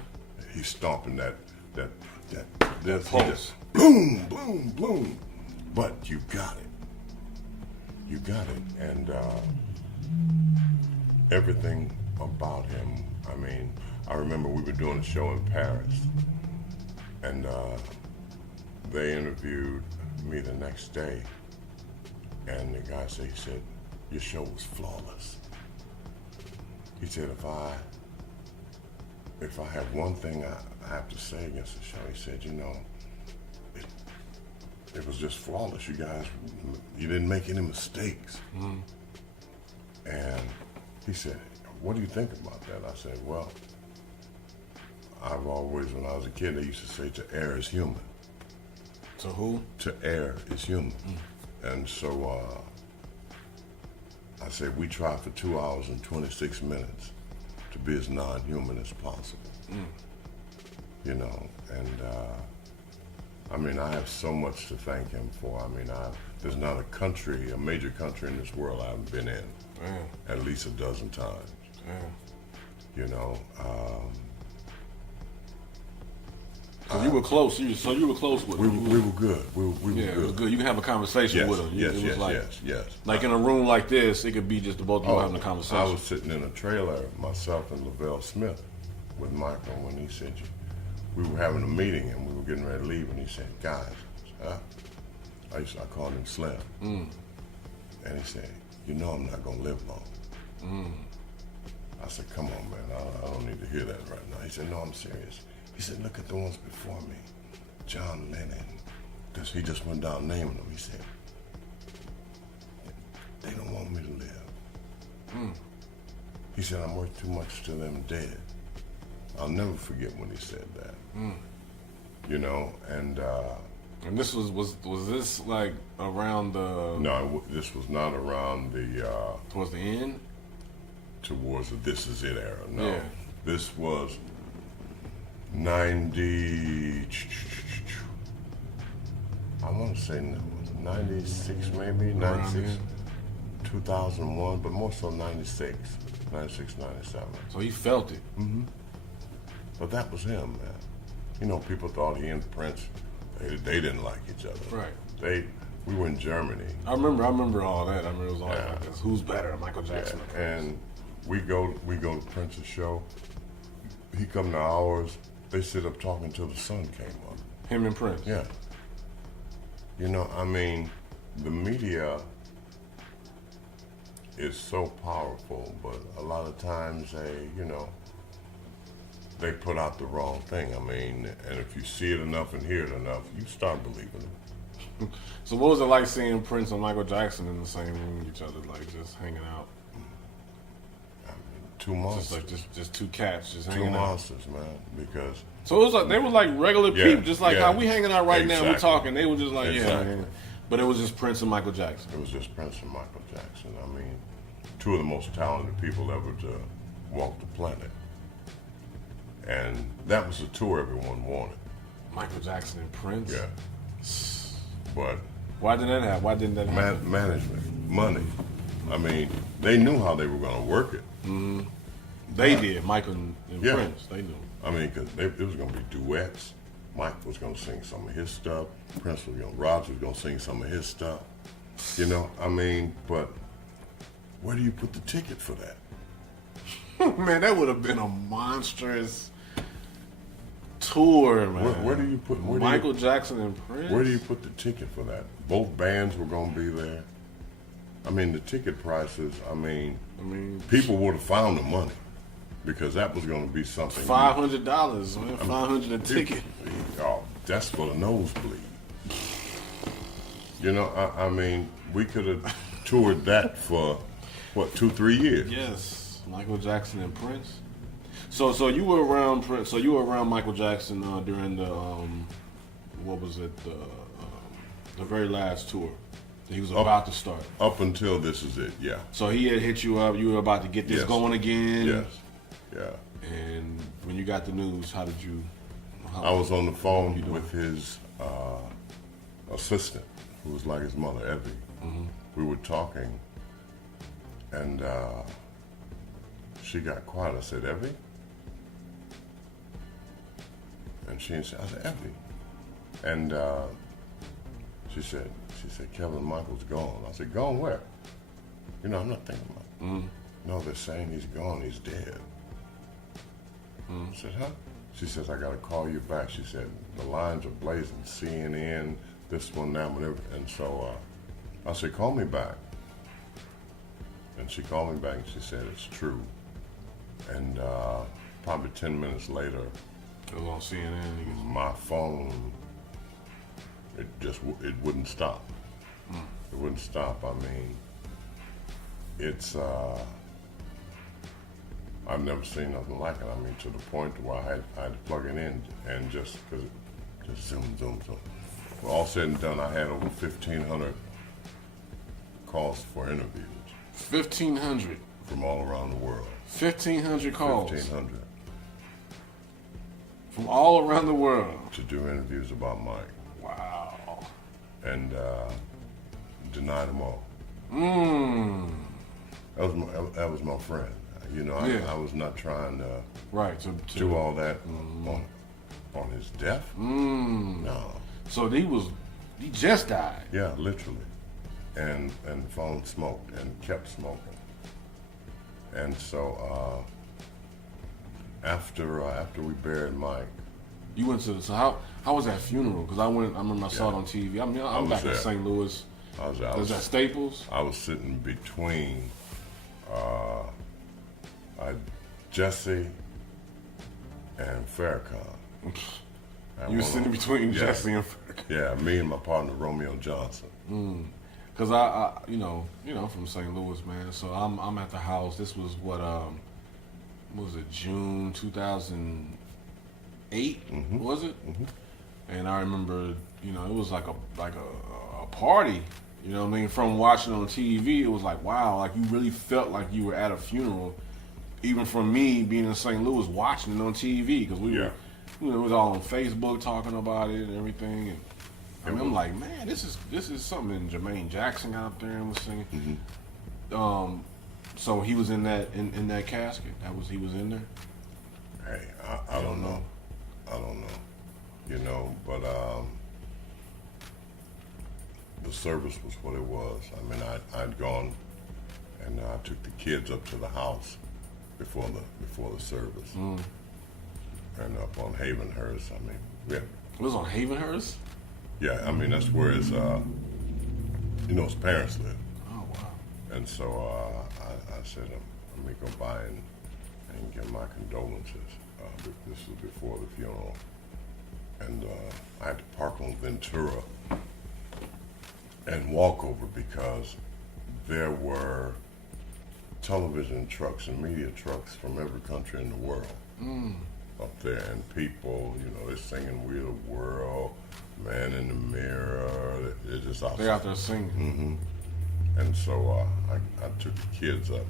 He's stomping that pulse. Boom, boom, boom. But you got it. You got it. And everything about him, I mean, I remember we were doing a show in Paris, and they interviewed me the next day, and the guy said, your show was flawless. He said, if I have one thing I have to say against the show, he said, it was just flawless. You guys, you didn't make any mistakes. Mm. And he said, what do you think about that? I said, well, I've always, when I was a kid, they used to say to err is human. To who? To err is human. Mm. And so I said, we try for 2 hours and 26 minutes to be as non-human as possible. Mm. And I mean, I have so much to thank him for. I mean, there's not a major country in this world I haven't been in. At least a dozen times. So you were close. So you were close with him. We were good. We were good. It was good. You can have a conversation with him. Yes. Like in a room like this, it could be just the both of you having a conversation. I was sitting in a trailer, myself and Lavelle Smith, with Michael, when he said, we were having a meeting and we were getting ready to leave, and he said, guys, I called him Slim. Mm. And he said, I'm not going to live long. Mm. I said, come on, man, I don't need to hear that right now. He said, no, I'm serious. He said, look at the ones before me. John Lennon. He just went down naming them. He said, they don't want me to live. Mm. He said, I'm worth too much to them dead. I'll never forget when he said that. Mm. And this was this like around the... No, this was not around the... towards the end? Towards the This Is It era, no. Yeah. This was 90... I want to say 96 maybe, 96, 2001, but more so 96, 97. So he felt it. Mm-hmm. But that was him, man. People thought he and Prince, they didn't like each other. Right. We were in Germany. I remember all that. I remember it was all like this. Who's better, Michael Jackson or Prince? And we go to Prince's show. He come to ours. They sit up talking till the sun came up. Him and Prince? Yeah. I mean, the media is so powerful, but a lot of times they put out the wrong thing. I mean, and if you see it enough and hear it enough, you start believing it. So what was it like seeing Prince and Michael Jackson in the same room with each other, like just hanging out? I mean, two monsters. Just two cats just hanging out. Two monsters, man, because... So it was like, they were like regular people, just like how we hanging out right now, we're talking. They were just like, But it was just Prince and Michael Jackson. It was just Prince and Michael Jackson. I mean, two of the most talented people ever to walk the planet. And that was the tour everyone wanted. Michael Jackson and Prince? Yeah. But... Why didn't that happen? Why didn't that happen? Management. Money. I mean, they knew how they were going to work it. Mm-hmm. They did, Michael and Prince. They knew. I mean, because it was going to be duets. Mike was going to sing some of his stuff. Roger was going to sing some of his stuff. I mean, but where do you put the ticket for that? Man, that would have been a monstrous tour, man. Where do you put Michael Jackson and Prince? Where do you put the ticket for that? Both bands were going to be there. I mean, the ticket prices, I mean people would have found the money because that was going to be something. $500, man. $500 a ticket. Oh, that's for the nosebleed. You know, I mean, we could have toured that for, what, 2-3 years? Yes. Michael Jackson and Prince. So you were around Prince. So you were around Michael Jackson during the what was it? The very last tour. He was about to start. Up until This Is It, yeah. So he had hit you up. You were about to get this going again. Yes. Yeah. And when you got the news, how did you? I was on the phone with his assistant, who was like his mother, Evie. Mm-hmm. We were talking, and she got quiet. I said, Evie? And she said, I said, Evie. And she said, Kevin Michael's gone. I said, gone where? You know, I'm not thinking about it. Mm-hmm. No, they're saying he's gone, he's dead. Mm-hmm. I said, huh? She says, I got to call you back. She said, the lines are blazing, CNN, this one, that one, everything. And so I said, call me back. And she called me back and she said, it's true. And probably 10 minutes later, it was on CNN. My phone, it wouldn't stop. It wouldn't stop. I mean, it's, I've never seen nothing like it. I mean, to the point where I had to plug it in and just zoom, zoom, zoom. Well, all said and done, I had over 1,500 calls for interviews. 1,500? From all around the world. 1,500 calls? 1,500. From all around the world? To do interviews about Mike. Wow. And denied them all. That was my friend. You know, I was not trying to do all that on his death. No. So he just died. Yeah, literally. And the phone smoked and kept smoking. And so after we buried Mike, you went to how was that funeral? Because I remember I saw it on TV. I mean, I'm back in St. Louis. Was that Staples? I was sitting between Jesse and Farrakhan. You were sitting between Jesse and Farrakhan. Yeah, me and my partner Romeo Johnson. Because I you know, from St. Louis, man. So I'm at the house. This was what was it, June 2008? Was it? And I remember, you know, it was like a party. You know what I mean? From watching on TV, it was like, wow, like you really felt like you were at a funeral. Even from me being in St. Louis, watching it on TV, because we were, you know, it was all on Facebook talking about it and everything. And I mean, I'm like, man, this is something. And Jermaine Jackson got up there and was singing. So he was in that casket. He was in there. Hey, I don't know. I don't know. You know, but the service was what it was. I mean, I'd gone and I took the kids up to the house before the service, and up on Havenhurst. I mean, it was on Havenhurst. Yeah, I mean that's where his his parents live. Oh wow! And so I said, let me go by and give my condolences. This was before the funeral, and I had to park on Ventura and walk over because there were television trucks and media trucks from every country in the world up there, and people, you know, they're singing "We the World," "Man in the Mirror." They're just out there. They're out there singing. And so I took the kids up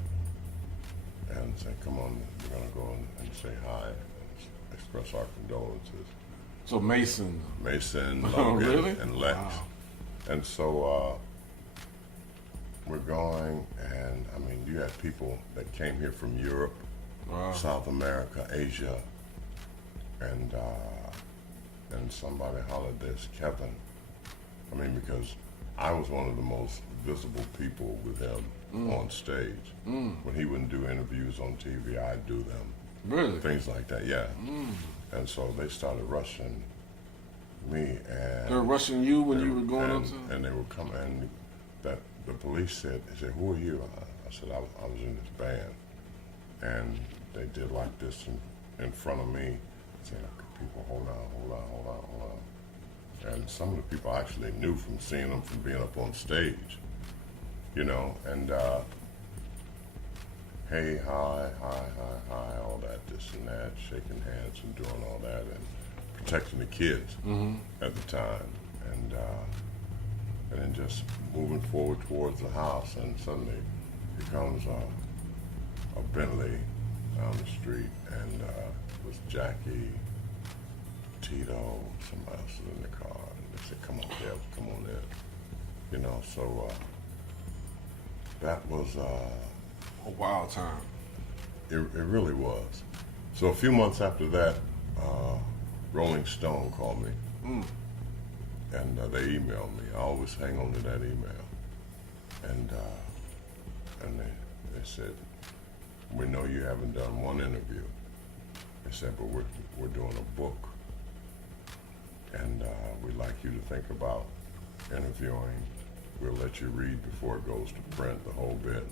and said, "Come on, we're gonna go and say hi, and express our condolences." So Mason, Loungin, really? And Lex. Wow. And so we're going, and I mean, you had people that came here from Europe, South America, Asia, and somebody hollered, "There's Kevin." I mean, because I was one of the most visible people with him on stage. When he wouldn't do interviews on TV, I'd do them. Really? Things like that, yeah. And so they started rushing me, and they were rushing you when you were going up to. And they were coming, and the police said, they said, who are you? I said, I was in this band. And they did like this in front of me. I said, people, hold on. And some of the people I actually knew from seeing them from being up on stage, you know, and hey, hi, all that, this and that, shaking hands and doing all that, and protecting the kids at the time, and then just moving forward towards the house, and suddenly here comes a Bentley down the street, and it was Jackie, Tito, somebody else was in the car, and they said, come on, Dev, come on in. You know, so that was a wild time. It really was. So a few months after that, Rolling Stone called me, and they emailed me. I always hang on to that email, and they said, we know you haven't done one interview. They said, but we're doing a book, and we'd like you to think about interviewing. We'll let you read before it goes to print, the whole bit.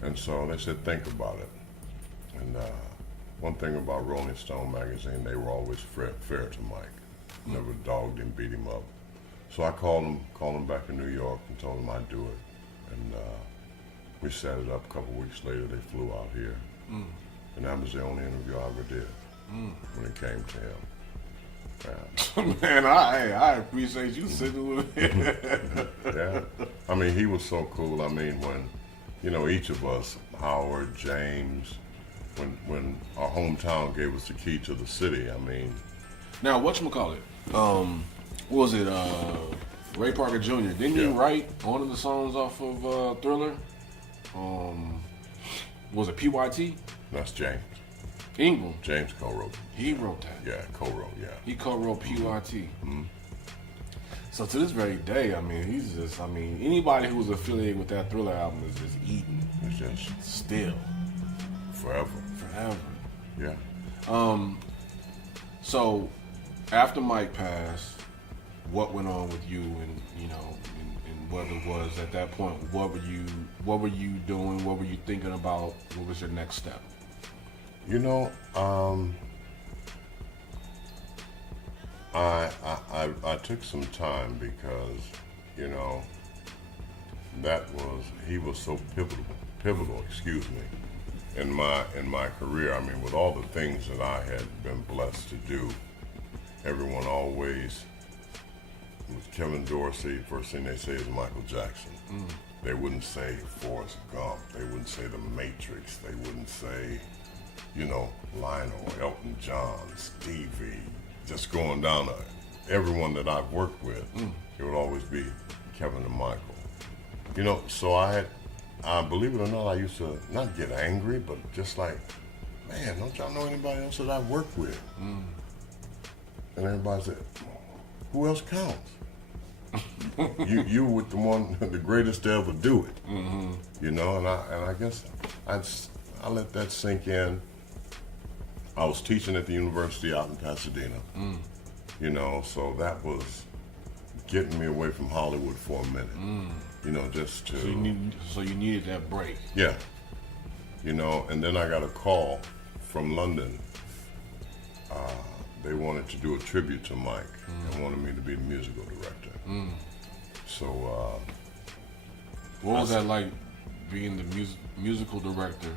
And so they said, think about it. And one thing about Rolling Stone magazine, they were always fair to Mike. Never dogged him, beat him up. So I called him back in New York and told him I'd do it. And we set it up. A couple weeks later, they flew out here. And that was the only interview I ever did when it came to him. Yeah. Man, I appreciate you sitting with me. Yeah. I mean, he was so cool. I mean, when, you know, each of us, Howard, James, when our hometown gave us the key to the city, I mean. Now, whatchamacallit? What was it, Ray Parker Jr.? Didn't you write one of the songs off of Thriller? Was it PYT? That's James. Ingram. James co-wrote. He wrote that. Yeah, co-wrote, yeah. He co-wrote PYT. So to this very day, I mean, he's just, I mean, anybody who was affiliated with that Thriller album is just eating. It's just still. Forever. Yeah. So after Mike passed, what went on with you, and you know, and what it was at that point? What were you doing? What were you thinking about? What was your next step? You know, I took some time because, you know, he was so pivotal, excuse me, in my career. I mean, with all the things that I had been blessed to do, everyone always, with Kevin Dorsey, first thing they say is Michael Jackson. They wouldn't say Forrest Gump. They wouldn't say The Matrix. They wouldn't say, you know, Lionel, Elton John, Stevie, just going down to everyone that I've worked with. It would always be Kevin and Michael. You know, so I believe it or not, I used to not get angry, but just like, man, don't y'all know anybody else that I've worked with? And everybody said, who else counts? you with the greatest to ever do it. You know, and I guess I let that sink in. I was teaching at the university out in Pasadena. You know, so that was getting me away from Hollywood for a minute. You know, just to. So you needed that break. Yeah. You know, and then I got a call from London. They wanted to do a tribute to Mike and wanted me to be the musical director. So. What was that like, being the musical director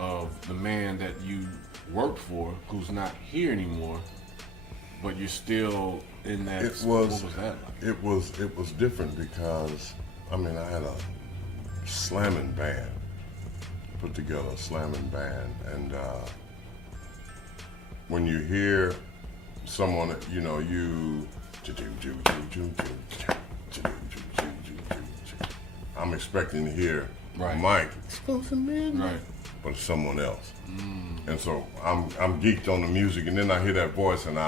of the man that you worked for, who's not here anymore, but you're still in that? What was that like? It was different because, I mean, I had a slamming band, put together a slamming band, and when you hear someone, you know, I'm expecting to hear Mike, right, but it's someone else. And so I'm geeked on the music, and then I hear that voice, and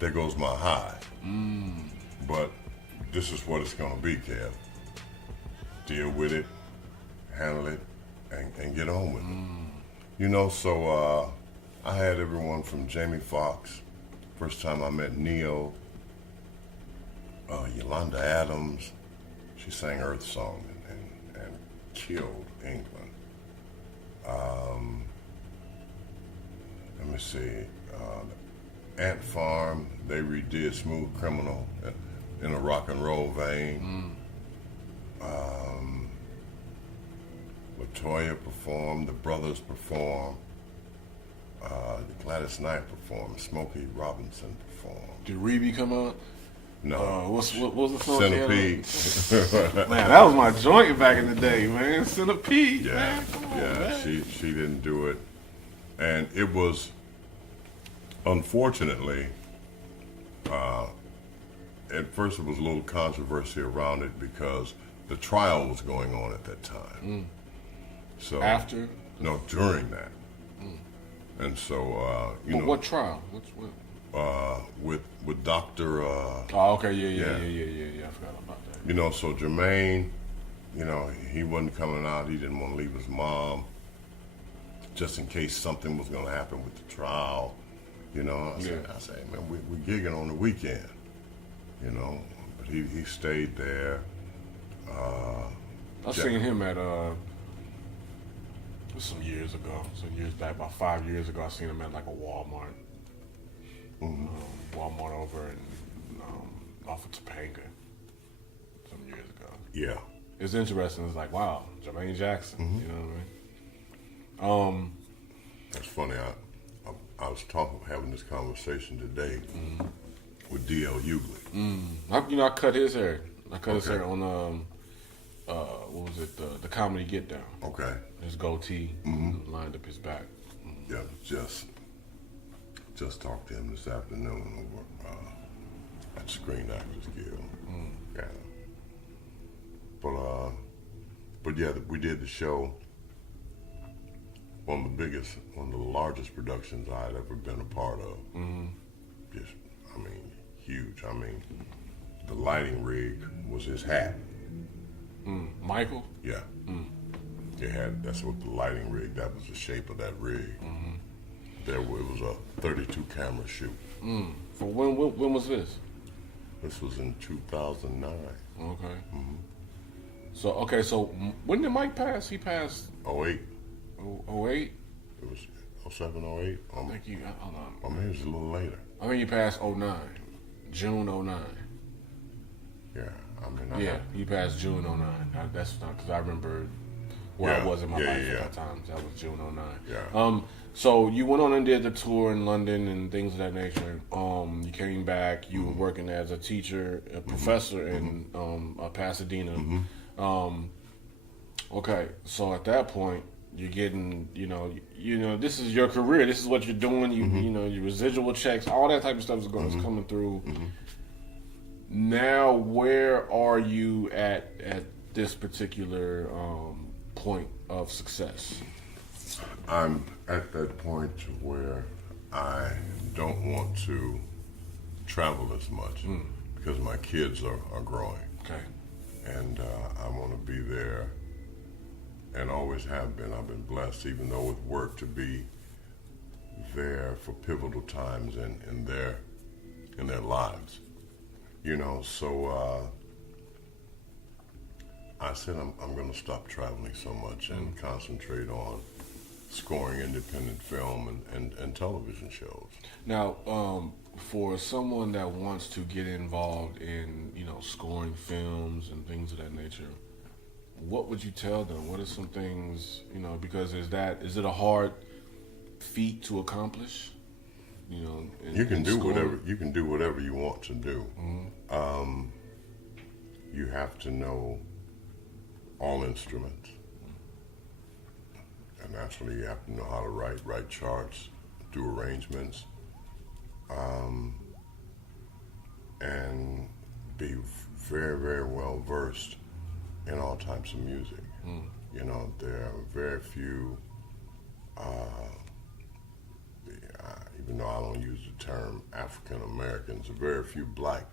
there goes my high. But this is what it's gonna be, Kev. Deal with it, handle it, and get on with it. You know, so I had everyone from Jamie Foxx, first time I met Neo, Yolanda Adams, She sang Earth Song and killed England. Let me see. Ant Farm, they redid Smooth Criminal in a rock and roll vein. Latoya performed, the Brothers performed, Gladys Knight performed, Smokey Robinson performed. Did Rebbie come out? No. What was the song? Centipede. Man, that was my joint back in the day, man. Centipede, Yeah, man. Come on, man. she didn't do it. And it was, unfortunately, at first it was a little controversy around it because the trial was going on at that time. So After? No, during that. And so, What trial? with Dr. Oh, okay, yeah. I forgot about that. So Jermaine, he wasn't coming out. He didn't want to leave his mom, just in case something was going to happen with the trial. I said, man, we're gigging on the weekend, But he stayed there. I seen him at some years back, about 5 years ago. I seen him at like a Walmart. Walmart over in off of Topanga some years ago. Yeah. It's interesting. It's like, wow, Jermaine Jackson. You know what I mean? That's funny. I was having this conversation today with D.L. Hughley. I cut his hair. I cut his hair on what was it? The Comedy Get Down. Okay. His goatee lined up his back. Yeah, just talked to him this afternoon over at Screen Actors Guild. Yeah. But yeah, we did the show. One of the largest productions I had ever been a part of. Just, huge. The lighting rig was his hat. Michael? Yeah. That's what the lighting rig, that was the shape of that rig. It was a 32 camera shoot. For when was this? This was in 2009. Okay. So when did Mike pass? He passed 08. 08? It was 07, 08. I think you, hold on. Maybe it was a little later. I mean, you passed 09. June 09. Yeah, he passed June 09. That's not, because I remember where I was in my life at that time. That was June 09. Yeah. So you went on and did the tour in London and things of that nature. You came back. You were working as a teacher, a professor in Pasadena. Okay, so at that point, you're getting, this is your career. This is what you're doing. Your residual checks, all that type of stuff is coming through. Now, where are you at this particular point of success? I'm at that point where I don't want to travel as much because my kids are growing. Okay. And I want to be there, and always have been. I've been blessed, even though with work, to be there for pivotal times in their lives. So I said I'm going to stop traveling so much and concentrate on scoring independent film and television shows. Now, for someone that wants to get involved in, scoring films and things of that nature, what would you tell them? What are some things, because is it a hard feat to accomplish? You can do whatever you want to do. You have to know all instruments. And naturally, you have to know how to write charts, do arrangements, and be very, very well versed in all types of music. There are very few, even though I don't use the term African Americans, very few black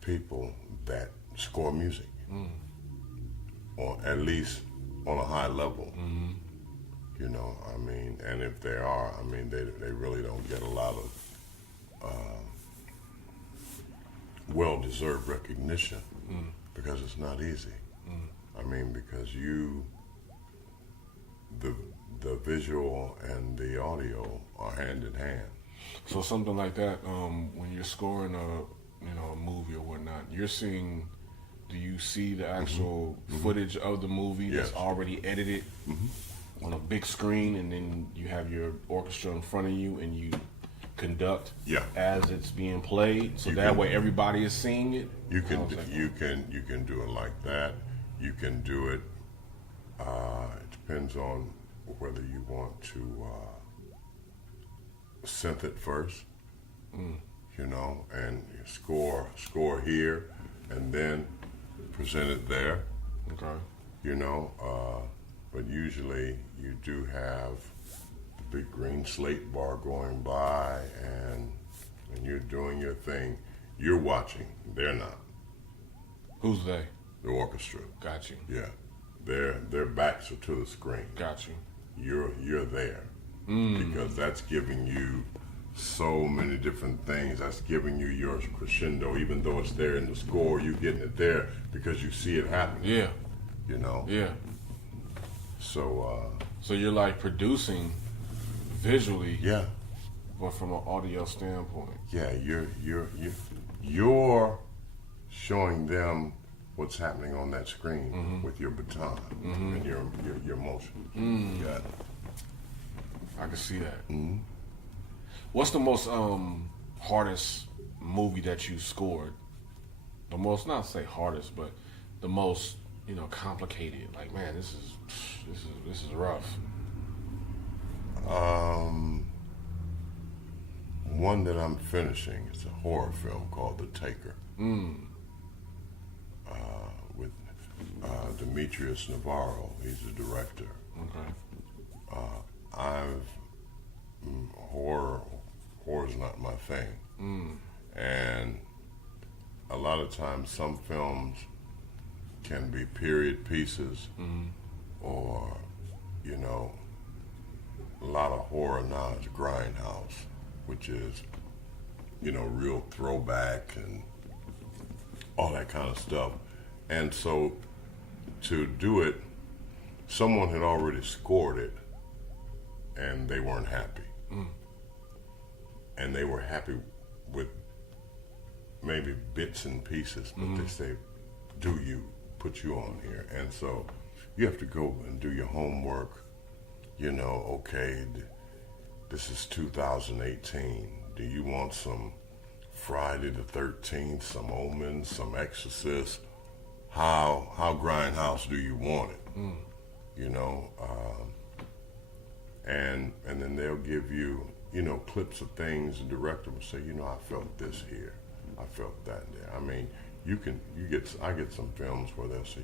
people that score music, or at least on a high level. And if they are, they really don't get a lot of well-deserved recognition Because it's not easy. I mean, because the visual and the audio are hand in hand. So something like that, when you're scoring a movie or whatnot, do you see the actual footage of the movie that's already edited on a big screen, and then you have your orchestra in front of you and you conduct as it's being played, so that way everybody is seeing it? You can do it like that. You can do it. It depends on whether you want to synth it first, and you score here, and then present it there. Okay. But usually you do have the big green slate bar going by, and when you're doing your thing, you're watching. They're not. Who's they? The orchestra. Got you. Yeah. Their backs are to the screen. Got you. You're there. Because that's giving you so many different things. That's giving you your crescendo. Even though it's there in the score, you're getting it there because you see it happening. Yeah. Yeah. So you're like producing visually. Yeah. But from an audio standpoint. Yeah, you're showing them what's happening on that screen with your baton and your motion. Yeah. I can see that. What's the most hardest movie that you scored? The most, not say hardest, but the most complicated. Like, man, this is rough. One that I'm finishing. It's a horror film called The Taker. With Demetrius Navarro. He's the director. Okay. Horror's not my thing. And a lot of times some films can be period pieces or, a lot of horror now is grindhouse, which is, real throwback and all that kind of stuff. And so to do it, someone had already scored it and they weren't happy. And they were happy with maybe bits and pieces, but they say, put you on here. And so you have to go and do your homework. Okay, this is 2018. Do you want some Friday the 13th, some Omen, some Exorcist? How grindhouse do you want it? And then they'll give you, clips of things. The director will say, I felt this here, I felt that there. I mean, I get some films where they'll say,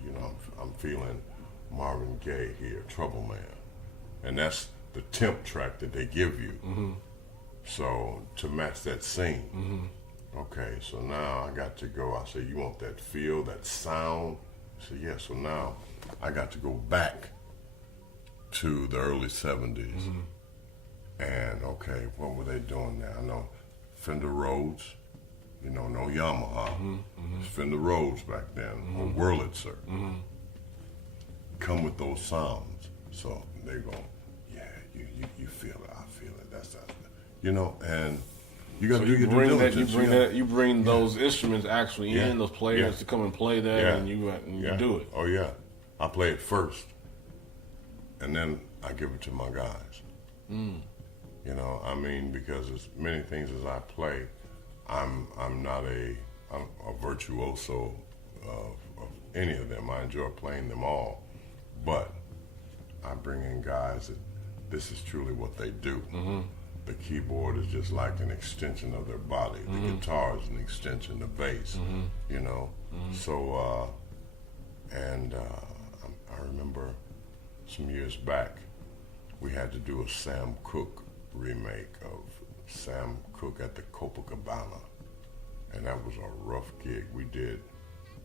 I'm feeling Marvin Gaye here, Trouble Man, and that's the temp track that they give you. So to match that scene. Okay, so now I got to go. I say, you want that feel, that sound? I say, yeah. So now I got to go back to the early 70s. And okay, what were they doing now? I know Fender Rhodes, no Yamaha. Fender Rhodes back then, or Wurlitzer. Come with those sounds. So they go, yeah, you feel it, I feel it. That's and you got to do your due diligence. You bring those instruments actually in, those players to come and play that, and you do it. Oh yeah, I play it first, and then I give it to my guys. Because as many things as I play, I'm not a virtuoso of any of them. I enjoy playing them all, but I bring in guys that this is truly what they do. The keyboard is just like an extension of their body. The guitar is an extension, the bass, So, I remember some years back, we had to do a Sam Cooke remake of Sam Cooke at the Copacabana. And that was a rough gig. We did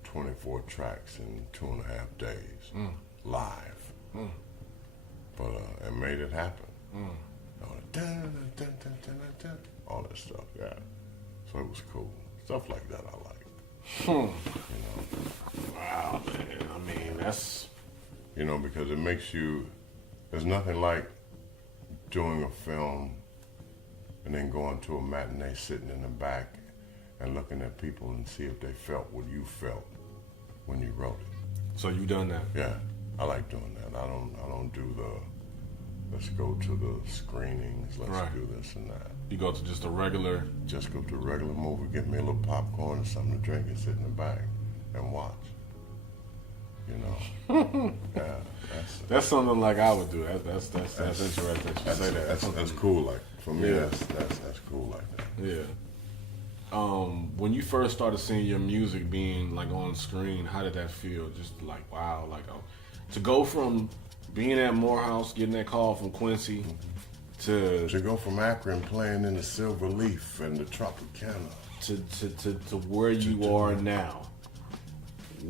24 tracks in 2.5 days, live. But and made it happen. All that stuff, yeah. So it was cool. Stuff like that I like. You know. Wow, man. I mean, that's... You know, because it makes you... There's nothing like doing a film and then going to a matinee, sitting in the back and looking at people and see if they felt what you felt when you wrote it. So you done that? Yeah, I like doing that. I don't do the let's go to the screenings, let's do this and that. You go to just a regular... Just go to a regular movie, get me a little popcorn and something to drink and sit in the back and watch. You know, yeah, that's something like I would do. That's interesting that you say that. That's cool. Like for me, that's cool like that. Yeah. When you first started seeing your music being like on screen, how did that feel? Just like wow, like to go from being at Morehouse, getting that call from Quincy, to go from Akron playing in the Silver Leaf and the Tropicana to where you are now.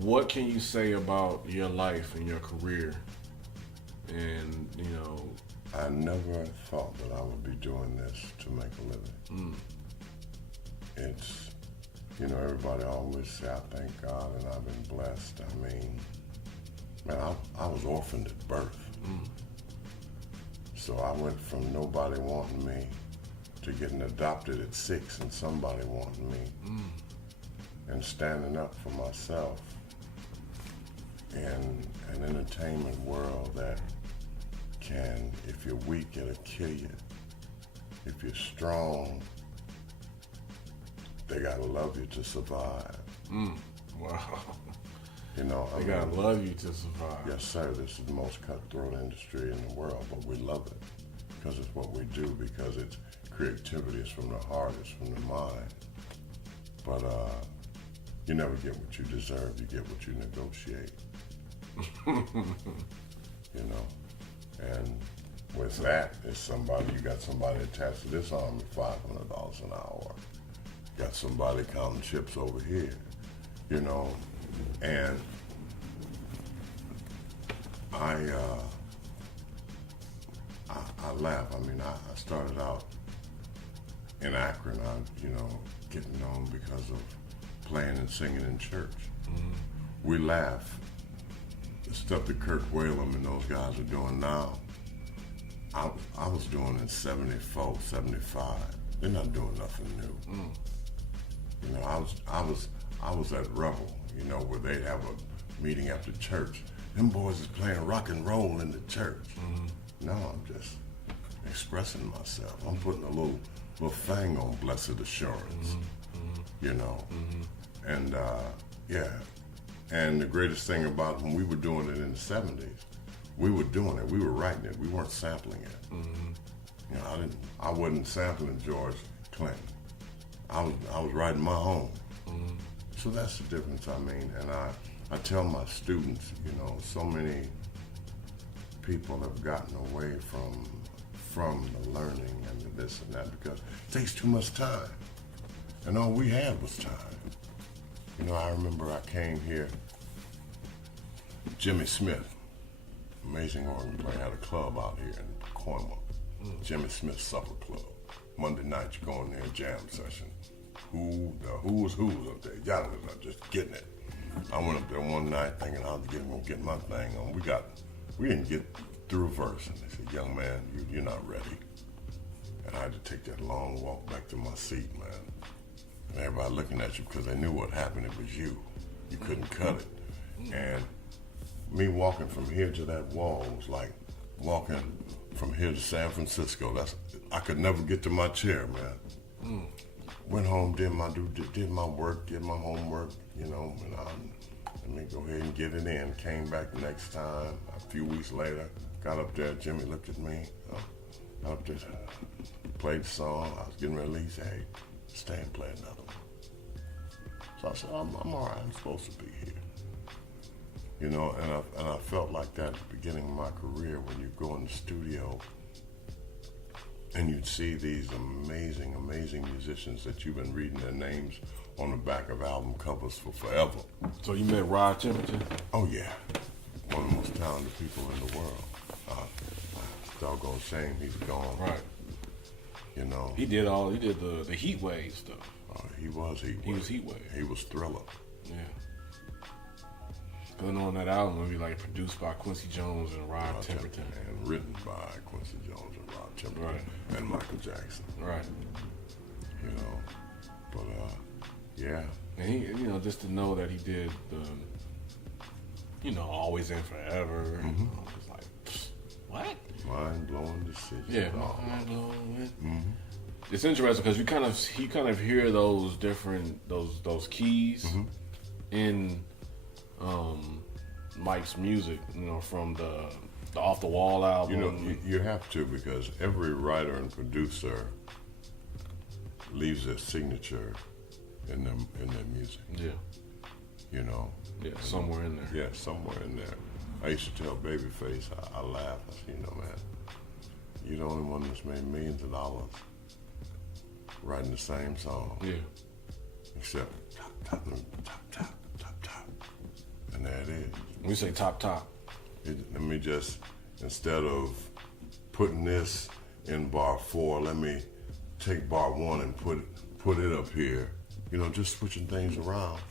What can you say about your life and your career? And, you know... I never thought that I would be doing this to make a living. It's, you know, everybody always say, I thank God and I've been blessed. I mean, man, I was orphaned at birth. So I went from nobody wanting me to getting adopted at 6 and somebody wanting me. And standing up for myself in an entertainment world that can, if you're weak, it'll kill you. If you're strong, they gotta love you to survive. Wow. You know, they gotta love you to survive. Yes, sir. This is the most cutthroat industry in the world, but we love it because it's what we do, because it's creativity. It's from the heart, it's from the mind. But you never get what you deserve. You get what you negotiate. You know, and with that, it's somebody. You got somebody attached to this arm at $500 an hour. You got somebody counting chips over here. You know, and I laugh. I mean, I started out in Akron. You know, getting known because of playing and singing in church. We laugh. The stuff that Kirk Whalum and those guys are doing now, I was doing in 74, 75. They're not doing nothing new. You know, I was at Rebel, you know, where they'd have a meeting after church. Them boys is playing rock and roll in the church. No, I'm just expressing myself. I'm putting a little thing on Blessed Assurance. You know, and yeah. And the greatest thing about when we were doing it in the 70s, we were doing it. We were writing it. We weren't sampling it. You know, I wasn't sampling George Clinton. I was writing my own. So that's the difference. I mean, and I tell my students, you know, so many people have gotten away from the learning and the this and that because it takes too much time. And all we had was time. You know, I remember I came here, Jimmy Smith, amazing organ player, had a club out here in Cornwall, Jimmy Smith Supper Club. Monday night, you go in there, jam session. Who's up there, yada, just getting it. I went up there one night thinking I was gonna get my thing on. We didn't get through a verse, and they said, young man, you're not ready. And I had to take that long walk back to my seat, man. And everybody looking at you because they knew what happened. It was you. You couldn't cut it. And me walking from here to that wall was like walking from here to San Francisco. I could never get to my chair, man. Went home, did my work, did my homework, you know, and let me go ahead and get it in. Came back the next time, a few weeks later, got up there, Jimmy looked at me, got up there, played the song. I was getting ready to leave, said, hey, stay and play another one. So I said, I'm all right, I'm supposed to be here. You know, and I felt like that at the beginning of my career when you go in the studio and you'd see these amazing, amazing musicians that you've been reading their names on the back of album covers for forever. So you met Rod Templeton? Oh yeah, one of the most talented people in the world. It's a doggone shame he's gone. Right. You know. He did the Heat Wave stuff. Oh, He was Heatwave. He was Heatwave. He was Thriller. Yeah. Going on that album, it'd be like produced by Quincy Jones and Rod Temperton. And written by Quincy Jones and Rod Temperton. Right. And Michael Jackson. Right. You know, but yeah. And he, you know, just to know that he did the, you know, Always and Forever. Mm-hmm. And I was like, what? Mind-blowing decision. Yeah, mind-blowing. Mm-hmm. It's interesting because you kind of hear those different those keys in Mike's music, you know, from the Off the Wall album. You know, you have to, because every writer and producer leaves their signature in their music. Yeah. You know. Yeah, somewhere in there. Yeah, somewhere in there. I used to tell Babyface, I laugh. I said, you know, man, you're the only one that's made millions of dollars writing the same song. Yeah. Except top, and there it is. When you say top. Let me just, instead of putting this in bar 4, let me take bar 1 and put it up here. You know, just switching things around,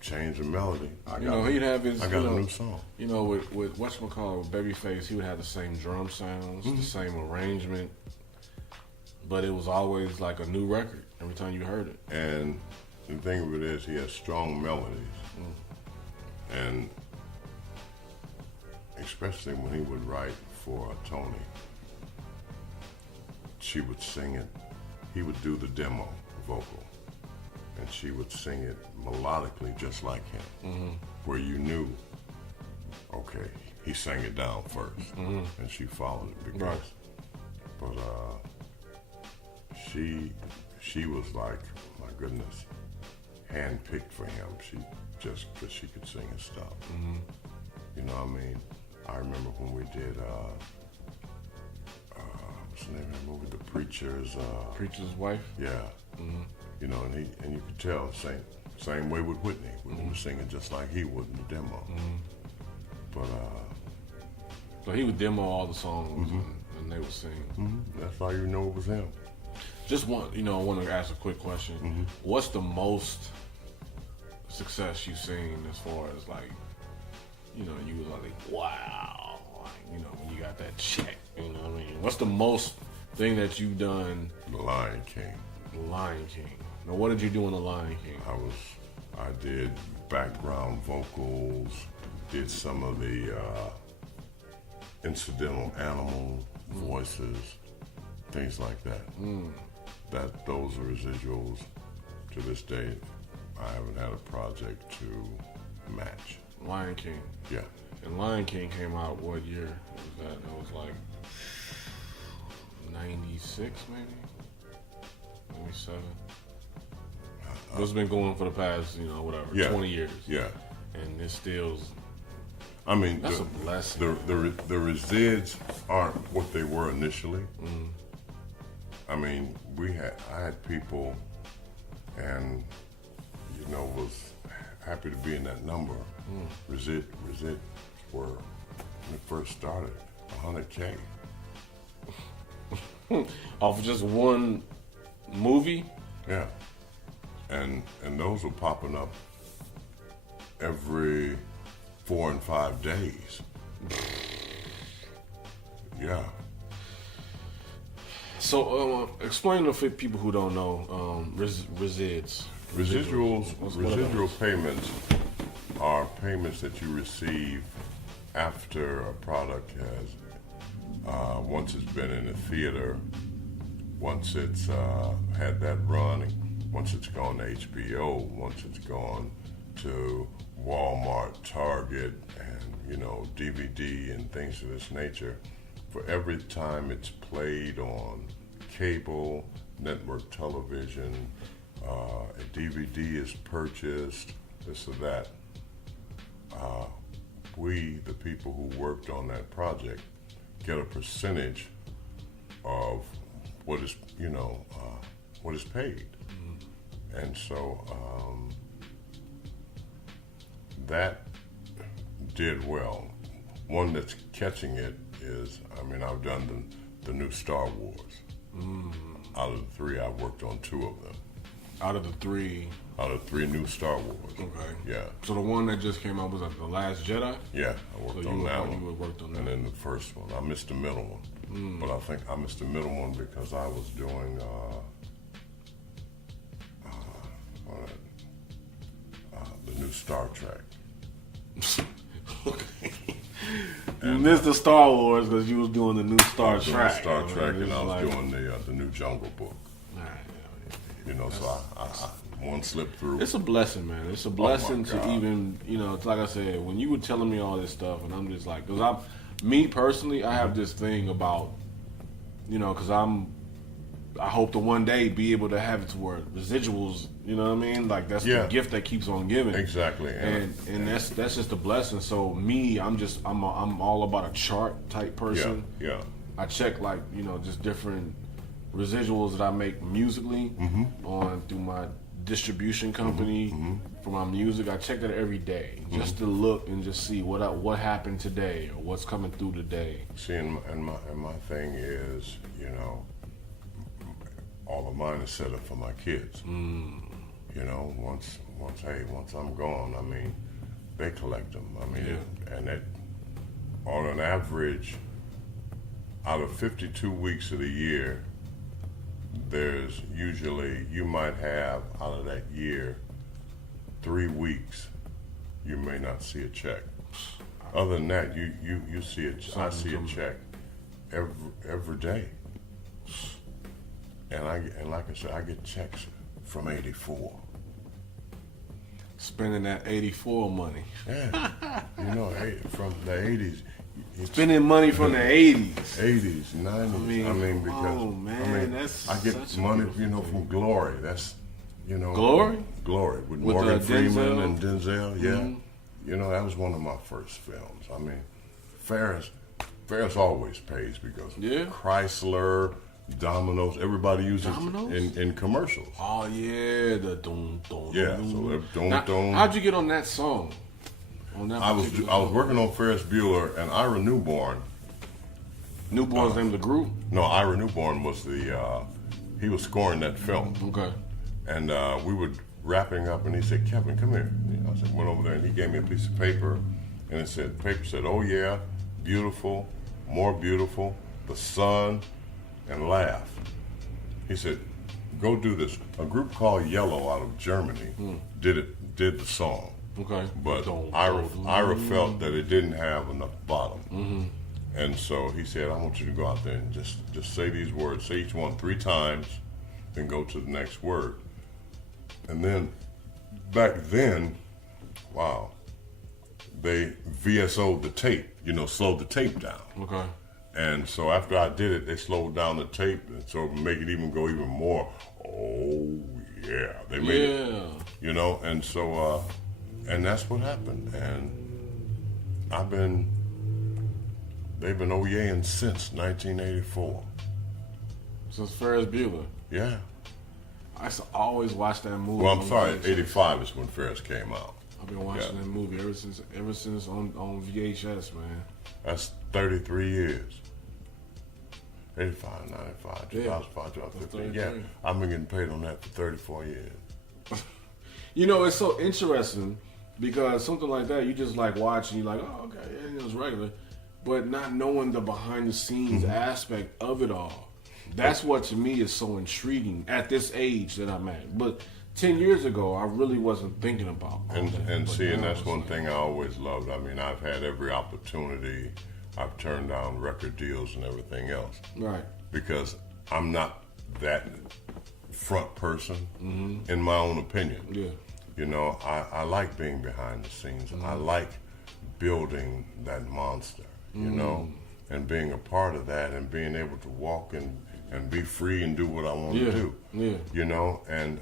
change the melody. He'd have his. I got a new song. You know, with whatchamacallit, Babyface, he would have the same drum sounds, the same arrangement, but it was always like a new record every time you heard it. And the thing of it is, he has strong melodies, and especially when he would write for Tony, she would sing it. He would do the demo vocal, and she would sing it melodically just like him, where you knew, okay, he sang it down first, and she followed it because, Right. but she was like, my goodness, handpicked for him. She just because she could sing and stuff. You know what I mean? I remember when we did what's the name of that movie? The Preacher's Wife. Yeah. You know, and you could tell same way with Whitney. Whitney was singing just like he would in the demo. But So he would demo all the songs and they would sing. that's how you know it was him. Just I want to ask a quick question. What's the most success you've seen as far as like, you know, you was like, wow, like, you know, when you got that check, you know what I mean? What's the most thing that you've done? The Lion King. The Lion King. Now, what did you do in The Lion King? I did background vocals, did some of the incidental animal voices, things like that. Those are residuals. To this day, I haven't had a project to match. Lion King. Yeah. And Lion King came out what year was that? It was like 96 maybe? 97? It's been going for the past, 20 years. Yeah. And it still's... I mean, that's a blessing. The resids aren't what they were initially. I mean, I had people, and was happy to be in that number. Resids were, when it first started, $100K. Off of just one movie? Yeah. And those were popping up every 4 and 5 days. Yeah. So, explain to people who don't know resids. Residual payments are payments that you receive after a product has, once it's been in the theater, once it's had that run, once it's gone to HBO, once it's gone to Walmart, Target, and DVD and things of this nature. For every time it's played on cable, network television, a DVD is purchased, this or that, we, the people who worked on that project, get a percentage of what is paid. And so that did well. One that's catching it is, I've done the new Star Wars. Out of the 3, I've worked on 2 of them. Out of the three new Star Wars. Okay. Yeah. So the one that just came out was The Last Jedi? Yeah, I worked on that one. You worked on that. And then the first one. I missed the middle one. But I think I missed the middle one because I was doing the new Star Trek. Okay. You missed the Star Wars because you was doing the new Star Trek. Star Trek, and I was doing the new Jungle Book. Right. You know, so I one slipped through. It's a blessing, man. It's a blessing to God. even, it's like I said, when you were telling me all this stuff, and I'm just like, because me personally, I have this thing about, because I hope to one day be able to have it to where residuals, you know what I mean? Like that's the gift that keeps on giving. Exactly. And that's just a blessing. So me, I'm all about a chart type person. Yeah. I check just different residuals that I make musically on through my distribution company for my music. I check that every day just to look and just see what happened today or what's coming through today. See, and my thing is, all of mine is set up for my kids. Once I'm gone, I mean, they collect them. I mean, and that on an average, out of 52 weeks of the year, there's usually, you might have out of that year 3 weeks you may not see a check. Other than that, you see I see a check every day. And like I said, I get checks from '84. Spending that '84 money. Yeah, from the '80s. Spending money from the '80s, '80s, '90s. I mean, because I get money, from Glory. That's, Glory with Morgan Freeman and Denzel. Yeah, that was one of my first films. I mean, Ferris always pays because Chrysler, Domino's, everybody uses it in commercials. Oh yeah, the dum dum. Yeah, so dum. How'd you get on that song? I was working on Ferris Bueller and Ira Newborn. Newborn's name of the group? No, Ira Newborn was he was scoring that film. Okay. And we were wrapping up, and he said, "Kevin, come here." I said, went over there, and he gave me a piece of paper, and the paper said, "Oh yeah, beautiful, more beautiful, the sun, and laugh." He said, "Go do this." A group called Yellow out of Germany did the song. Okay. But Ira felt that it didn't have enough bottom. And so he said, "I want you to go out there and just say these words, say each one 3 times, then go to the next word." And then, back then, wow, they VSO'd the tape, slowed the tape down. Okay. And so after I did it, they slowed down the tape, and so to make it go even more, oh yeah, they made it, and so, and that's what happened. And they've been oh-yeah-ing since 1984. Since Ferris Bueller? Yeah. I used to always watch that movie. Well, I'm sorry, 85 is when Ferris came out. I've been watching that movie ever since on VHS, man. That's 33 years. 85, 95, 2005, 2015. Yeah, I've been getting paid on that for 34 years. It's so interesting because something like that, you just like watching, you're like, oh, okay, yeah, it's regular. But not knowing the behind the scenes aspect of it all. That's what to me is so intriguing at this age that I'm at. But 10 years ago, I really wasn't thinking about all that. And that's one thing I always loved. I mean, I've had every opportunity. I've turned down record deals and everything else. Right. Because I'm not that front person, in my own opinion. Yeah. I like being behind the scenes. I like building that monster, and being a part of that and being able to walk and be free and do what I want to do. Yeah. And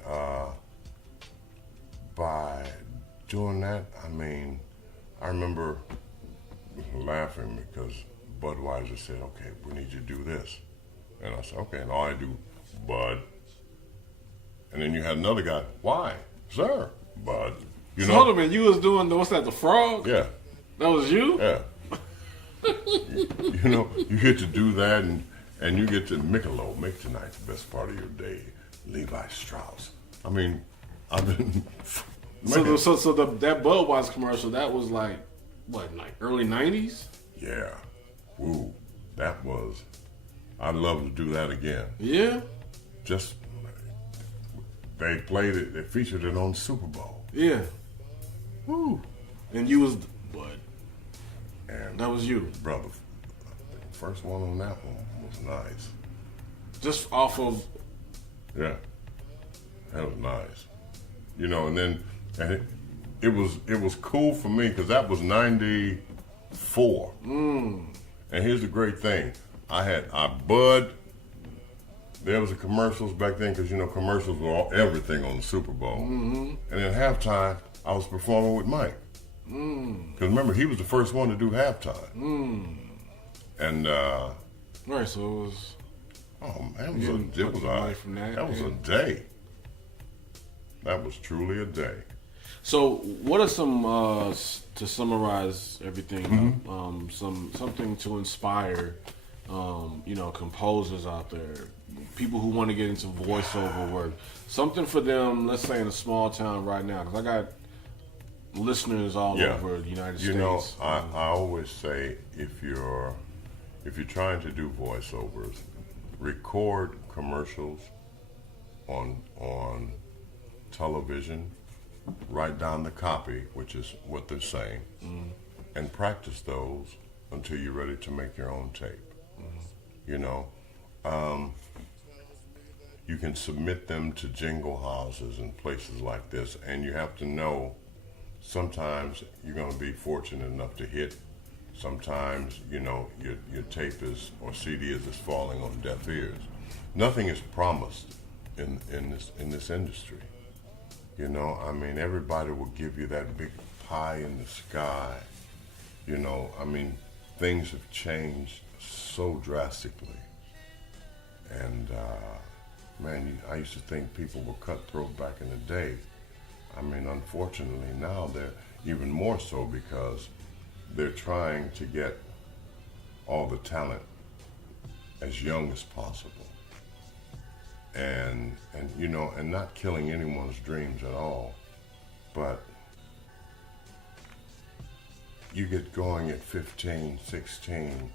by doing that, I mean, I remember laughing because Budweiser said, "Okay, we need you to do this." And I said, "Okay," and all I do, Bud. And then you had another guy, "Why? Sir, Bud." Hold on, man, you was doing, what's that, the frog? Yeah. That was you? Yeah. You get to do that, and you get to Michelob, make tonight the best part of your day. Levi Strauss, I mean, I've been. So that Budweiser commercial, that was like early 90s? Yeah. Woo. That was. I'd love to do that again. Yeah. Just they played it. They featured it on Super Bowl. Yeah. Woo. And you was what? And that was you, brother. The first one on that one was nice. Just off of. Yeah. That was nice. You know, and then it was cool for me because that was 94. And here's the great thing. Bud, there was commercials back then because, you know, commercials were everything on the Super Bowl. And at halftime, I was performing with Mike. Because remember, he was the first one to do halftime. And, right, so it was... Oh, man, that was a day. That was truly a day. So, what are some to summarize everything? Something to inspire, composers out there, people who want to get into voiceover work. Something for them. Let's say in a small town right now, because I got listeners all over the United States. You know, I always say if you're trying to do voiceovers, record commercials on television, write down the copy, which is what they're saying, and practice those until you're ready to make your own tape. You know, you can submit them to jingle houses and places like this, and you have to know sometimes you're going to be fortunate enough to hit. Sometimes, you know, your tape or CD is just falling on deaf ears. Nothing is promised in this industry. You know, I mean, everybody will give you that big pie in the sky. You know, I mean, things have changed so drastically. And, man, I used to think people were cutthroat back in the day. I mean, unfortunately, now they're even more so because they're trying to get all the talent as young as possible. And you know, and not killing anyone's dreams at all, but you get going at 15, 16,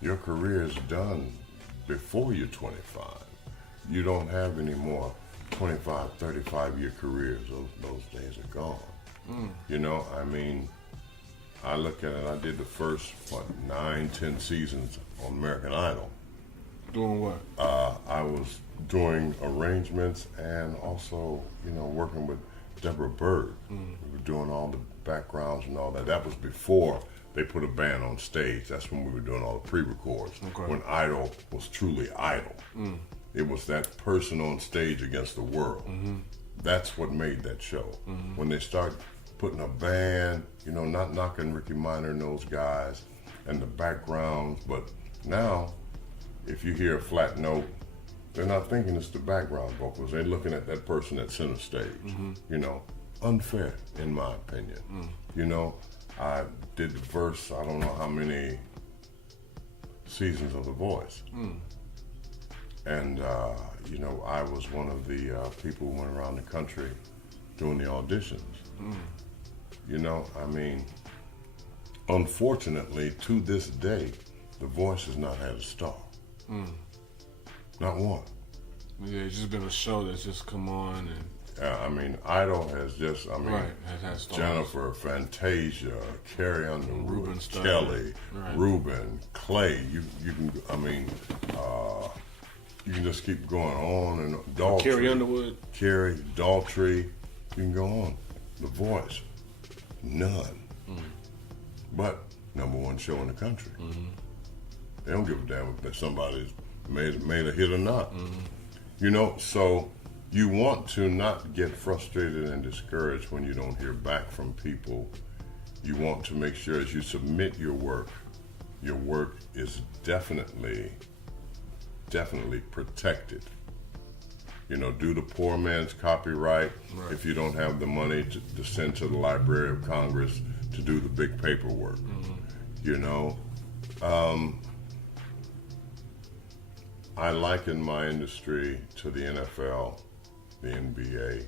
your career is done before you're 25. You don't have any more 25, 35-year careers. Those days are gone. You know, I mean, I look at it, I did the first, 9, 10 seasons on American Idol. Doing what? I was doing arrangements and also, you know, working with Deborah Bird. We were doing all the backgrounds and all that. That was before they put a band on stage. That's when we were doing all the pre-records. Okay. When Idol was truly Idol. It was that person on stage against the world. That's what made that show. When they start putting a band, you know, not knocking Ricky Minor and those guys and the backgrounds, but now if you hear a flat note, they're not thinking it's the background vocals. They're looking at that person at center stage. You know, unfair in my opinion. You know, I did the verse, I don't know how many seasons of The Voice. And, you know, I was one of the people who went around the country doing the auditions. You know, I mean, unfortunately, to this day, The Voice has not had a star. Not one. Yeah, it's just been a show that's just come on and... I mean, Idol has just, I mean, has Jennifer, Fantasia, Carrie Underwood, Ruben Kelly, Ruben, Clay. You can, I mean, you can just keep going on and Daltrey. Carrie Underwood. Carrie, Daltrey. You can go on. The Voice. None. But #1 show in the country. They don't give a damn if somebody's made a hit or not. You know, so you want to not get frustrated and discouraged when you don't hear back from people. You want to make sure as you submit your work is definitely protected. You know, do the poor man's copyright if you don't have the money to send to the Library of Congress to do the big paperwork. You know, I liken my industry to the NFL. the NBA,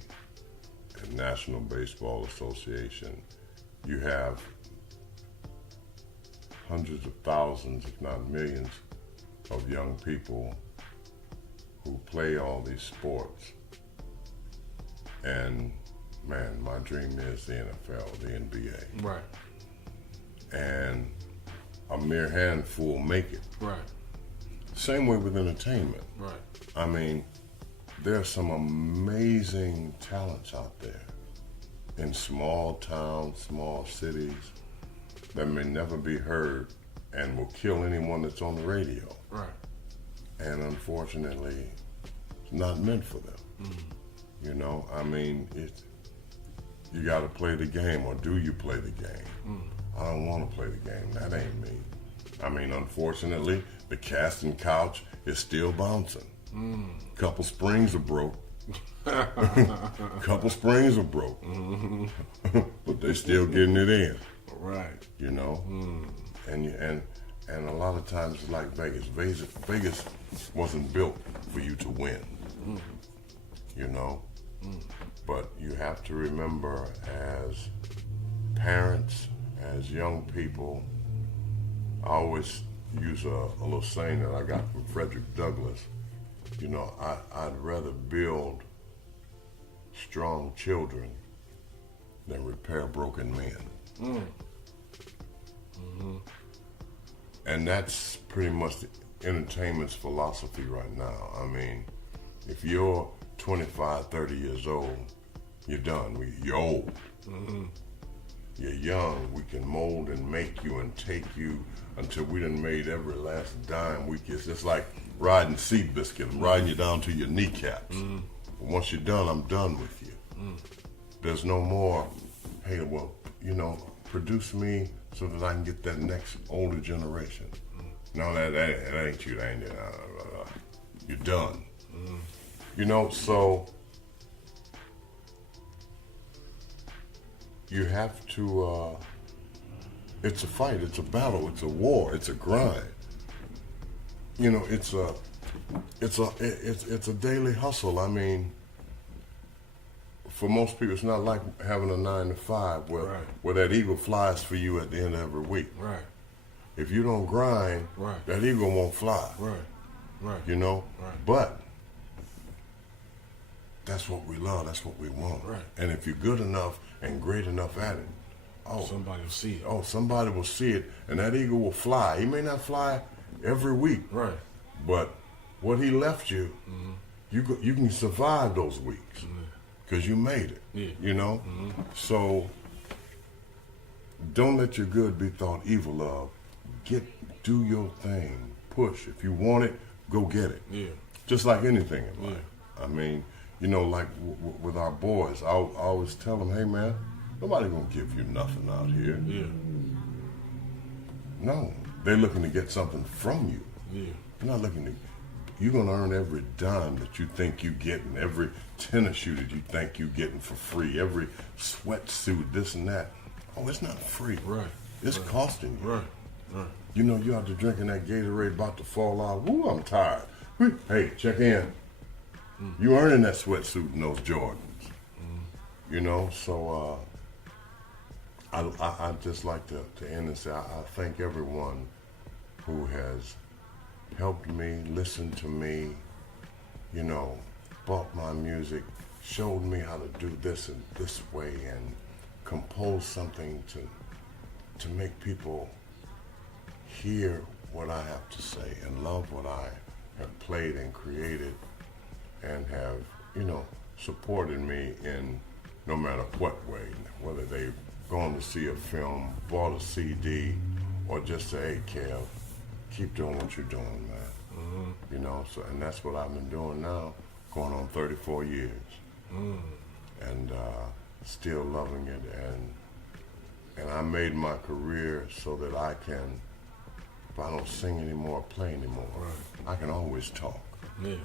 and National Baseball Association, you have hundreds of thousands, if not millions, of young people who play all these sports. And man, my dream is the NFL, the NBA. Right. And a mere handful make it. Right. Same way with entertainment. Right. I mean, there's some amazing talents out there in small towns, small cities that may never be heard and will kill anyone that's on the radio. Right. And unfortunately, it's not meant for them. You know, I mean, you got to play the game, or do you play the game? I don't want to play the game. That ain't me. I mean, unfortunately, the casting couch is still bouncing. Couple springs are broke. Couple springs are broke. But they're still getting it in. Right. You know? And a lot of times it's like Vegas. Vegas wasn't built for you to win. You know? But you have to remember, as parents, as young people, I always use a little saying that I got from Frederick Douglass. You know, I'd rather build strong children than repair broken men. And that's pretty much the entertainment's philosophy right now. I mean, if you're 25, 30 years old, you're done. You're old. You're young. We can mold and make you and take you until we done made every last dime we get. It's like riding Seabiscuit. I'm riding you down to your kneecaps. But once you're done, I'm done with you. There's no more, hey, well, you know, produce me so that I can get that next older generation. No, that ain't you. That ain't it. You're done. You know, so you have to, it's a fight, it's a battle, it's a war, it's a grind. You know, it's a daily hustle. I mean, for most people, it's not like having a 9 to 5 where that eagle flies for you at the end of every week. Right. If you don't grind, that eagle won't fly. Right. You know? Right. But that's what we love, that's what we want. Right. And if you're good enough and great enough at it, somebody will see it. Somebody will see it, and that eagle will fly. He may not fly every week. Right. But what he left you, you can survive those weeks because you made it. Yeah. You know? So don't let your good be thought evil of. Do your thing. Push. If you want it, go get it. Yeah. Just like anything in life. I mean, you know, like with our boys, I always tell them, hey man, nobody gonna give you nothing out here. Yeah. No, they're looking to get something from you. Yeah. You're not looking to. You're gonna earn every dime that you think you getting, every tennis shoe that you think you getting for free, every sweatsuit, this and that. Oh, it's not free. Right. It's costing you. Right. You know, you out there drinking that Gatorade about to fall out. Woo, I'm tired. Hey, check in. You earning that sweatsuit and those Jordans. You know, so I just like to end and say I thank everyone who has helped me, listened to me, you know, bought my music, showed me how to do this and this way, and compose something to make people hear what I have to say and love what I have played and created, and have, you know, supported me in no matter what way, whether they've gone to see a film, bought a CD, or just say, hey, Kev, keep doing what you're doing, man. You know, so, and that's what I've been doing now, going on 34 years. And still loving it, and I made my career so that I can, if I don't sing anymore, play anymore, I can always talk. Yeah.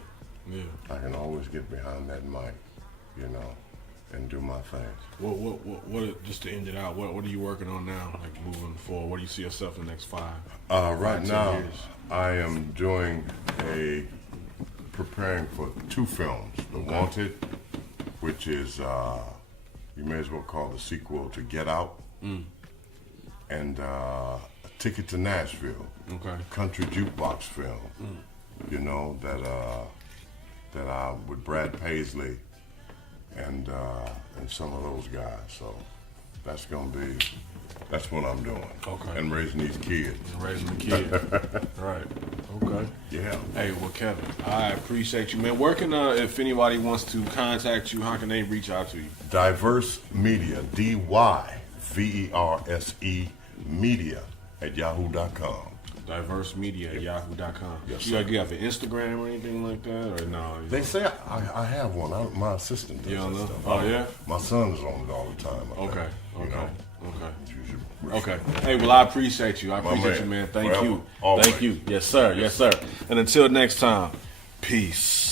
I can always get behind that mic, you know, and do my thing. What just to end it out, what are you working on now, like moving forward? What do you see yourself in the next 5 right now, 10 years? I am preparing for 2 films, The Wanted which is you may as well call the sequel to Get Out, and A Ticket to Nashville, country jukebox film. You know that I with Brad Paisley and some of those guys. So that's what I'm doing. Okay. And raising these kids. Raising the kids. Right. Okay. Yeah. Hey, well, Kevin, I appreciate you, man. Where can, if anybody wants to contact you, how can they reach out to you? Diverse Media, DYVERSE Media at yahoo.com. Diverse Media at yahoo.com. Yes, you have an Instagram or anything like that, or no? They say I have one. My assistant does You don't that know? stuff. Oh, yeah? My son is on it all the time. I think, Okay. you know. Okay. Hey, well, I appreciate you. I appreciate you, man. Thank Forever. you. Always. Thank you. Yes, sir. Yes, sir. And until next time, peace.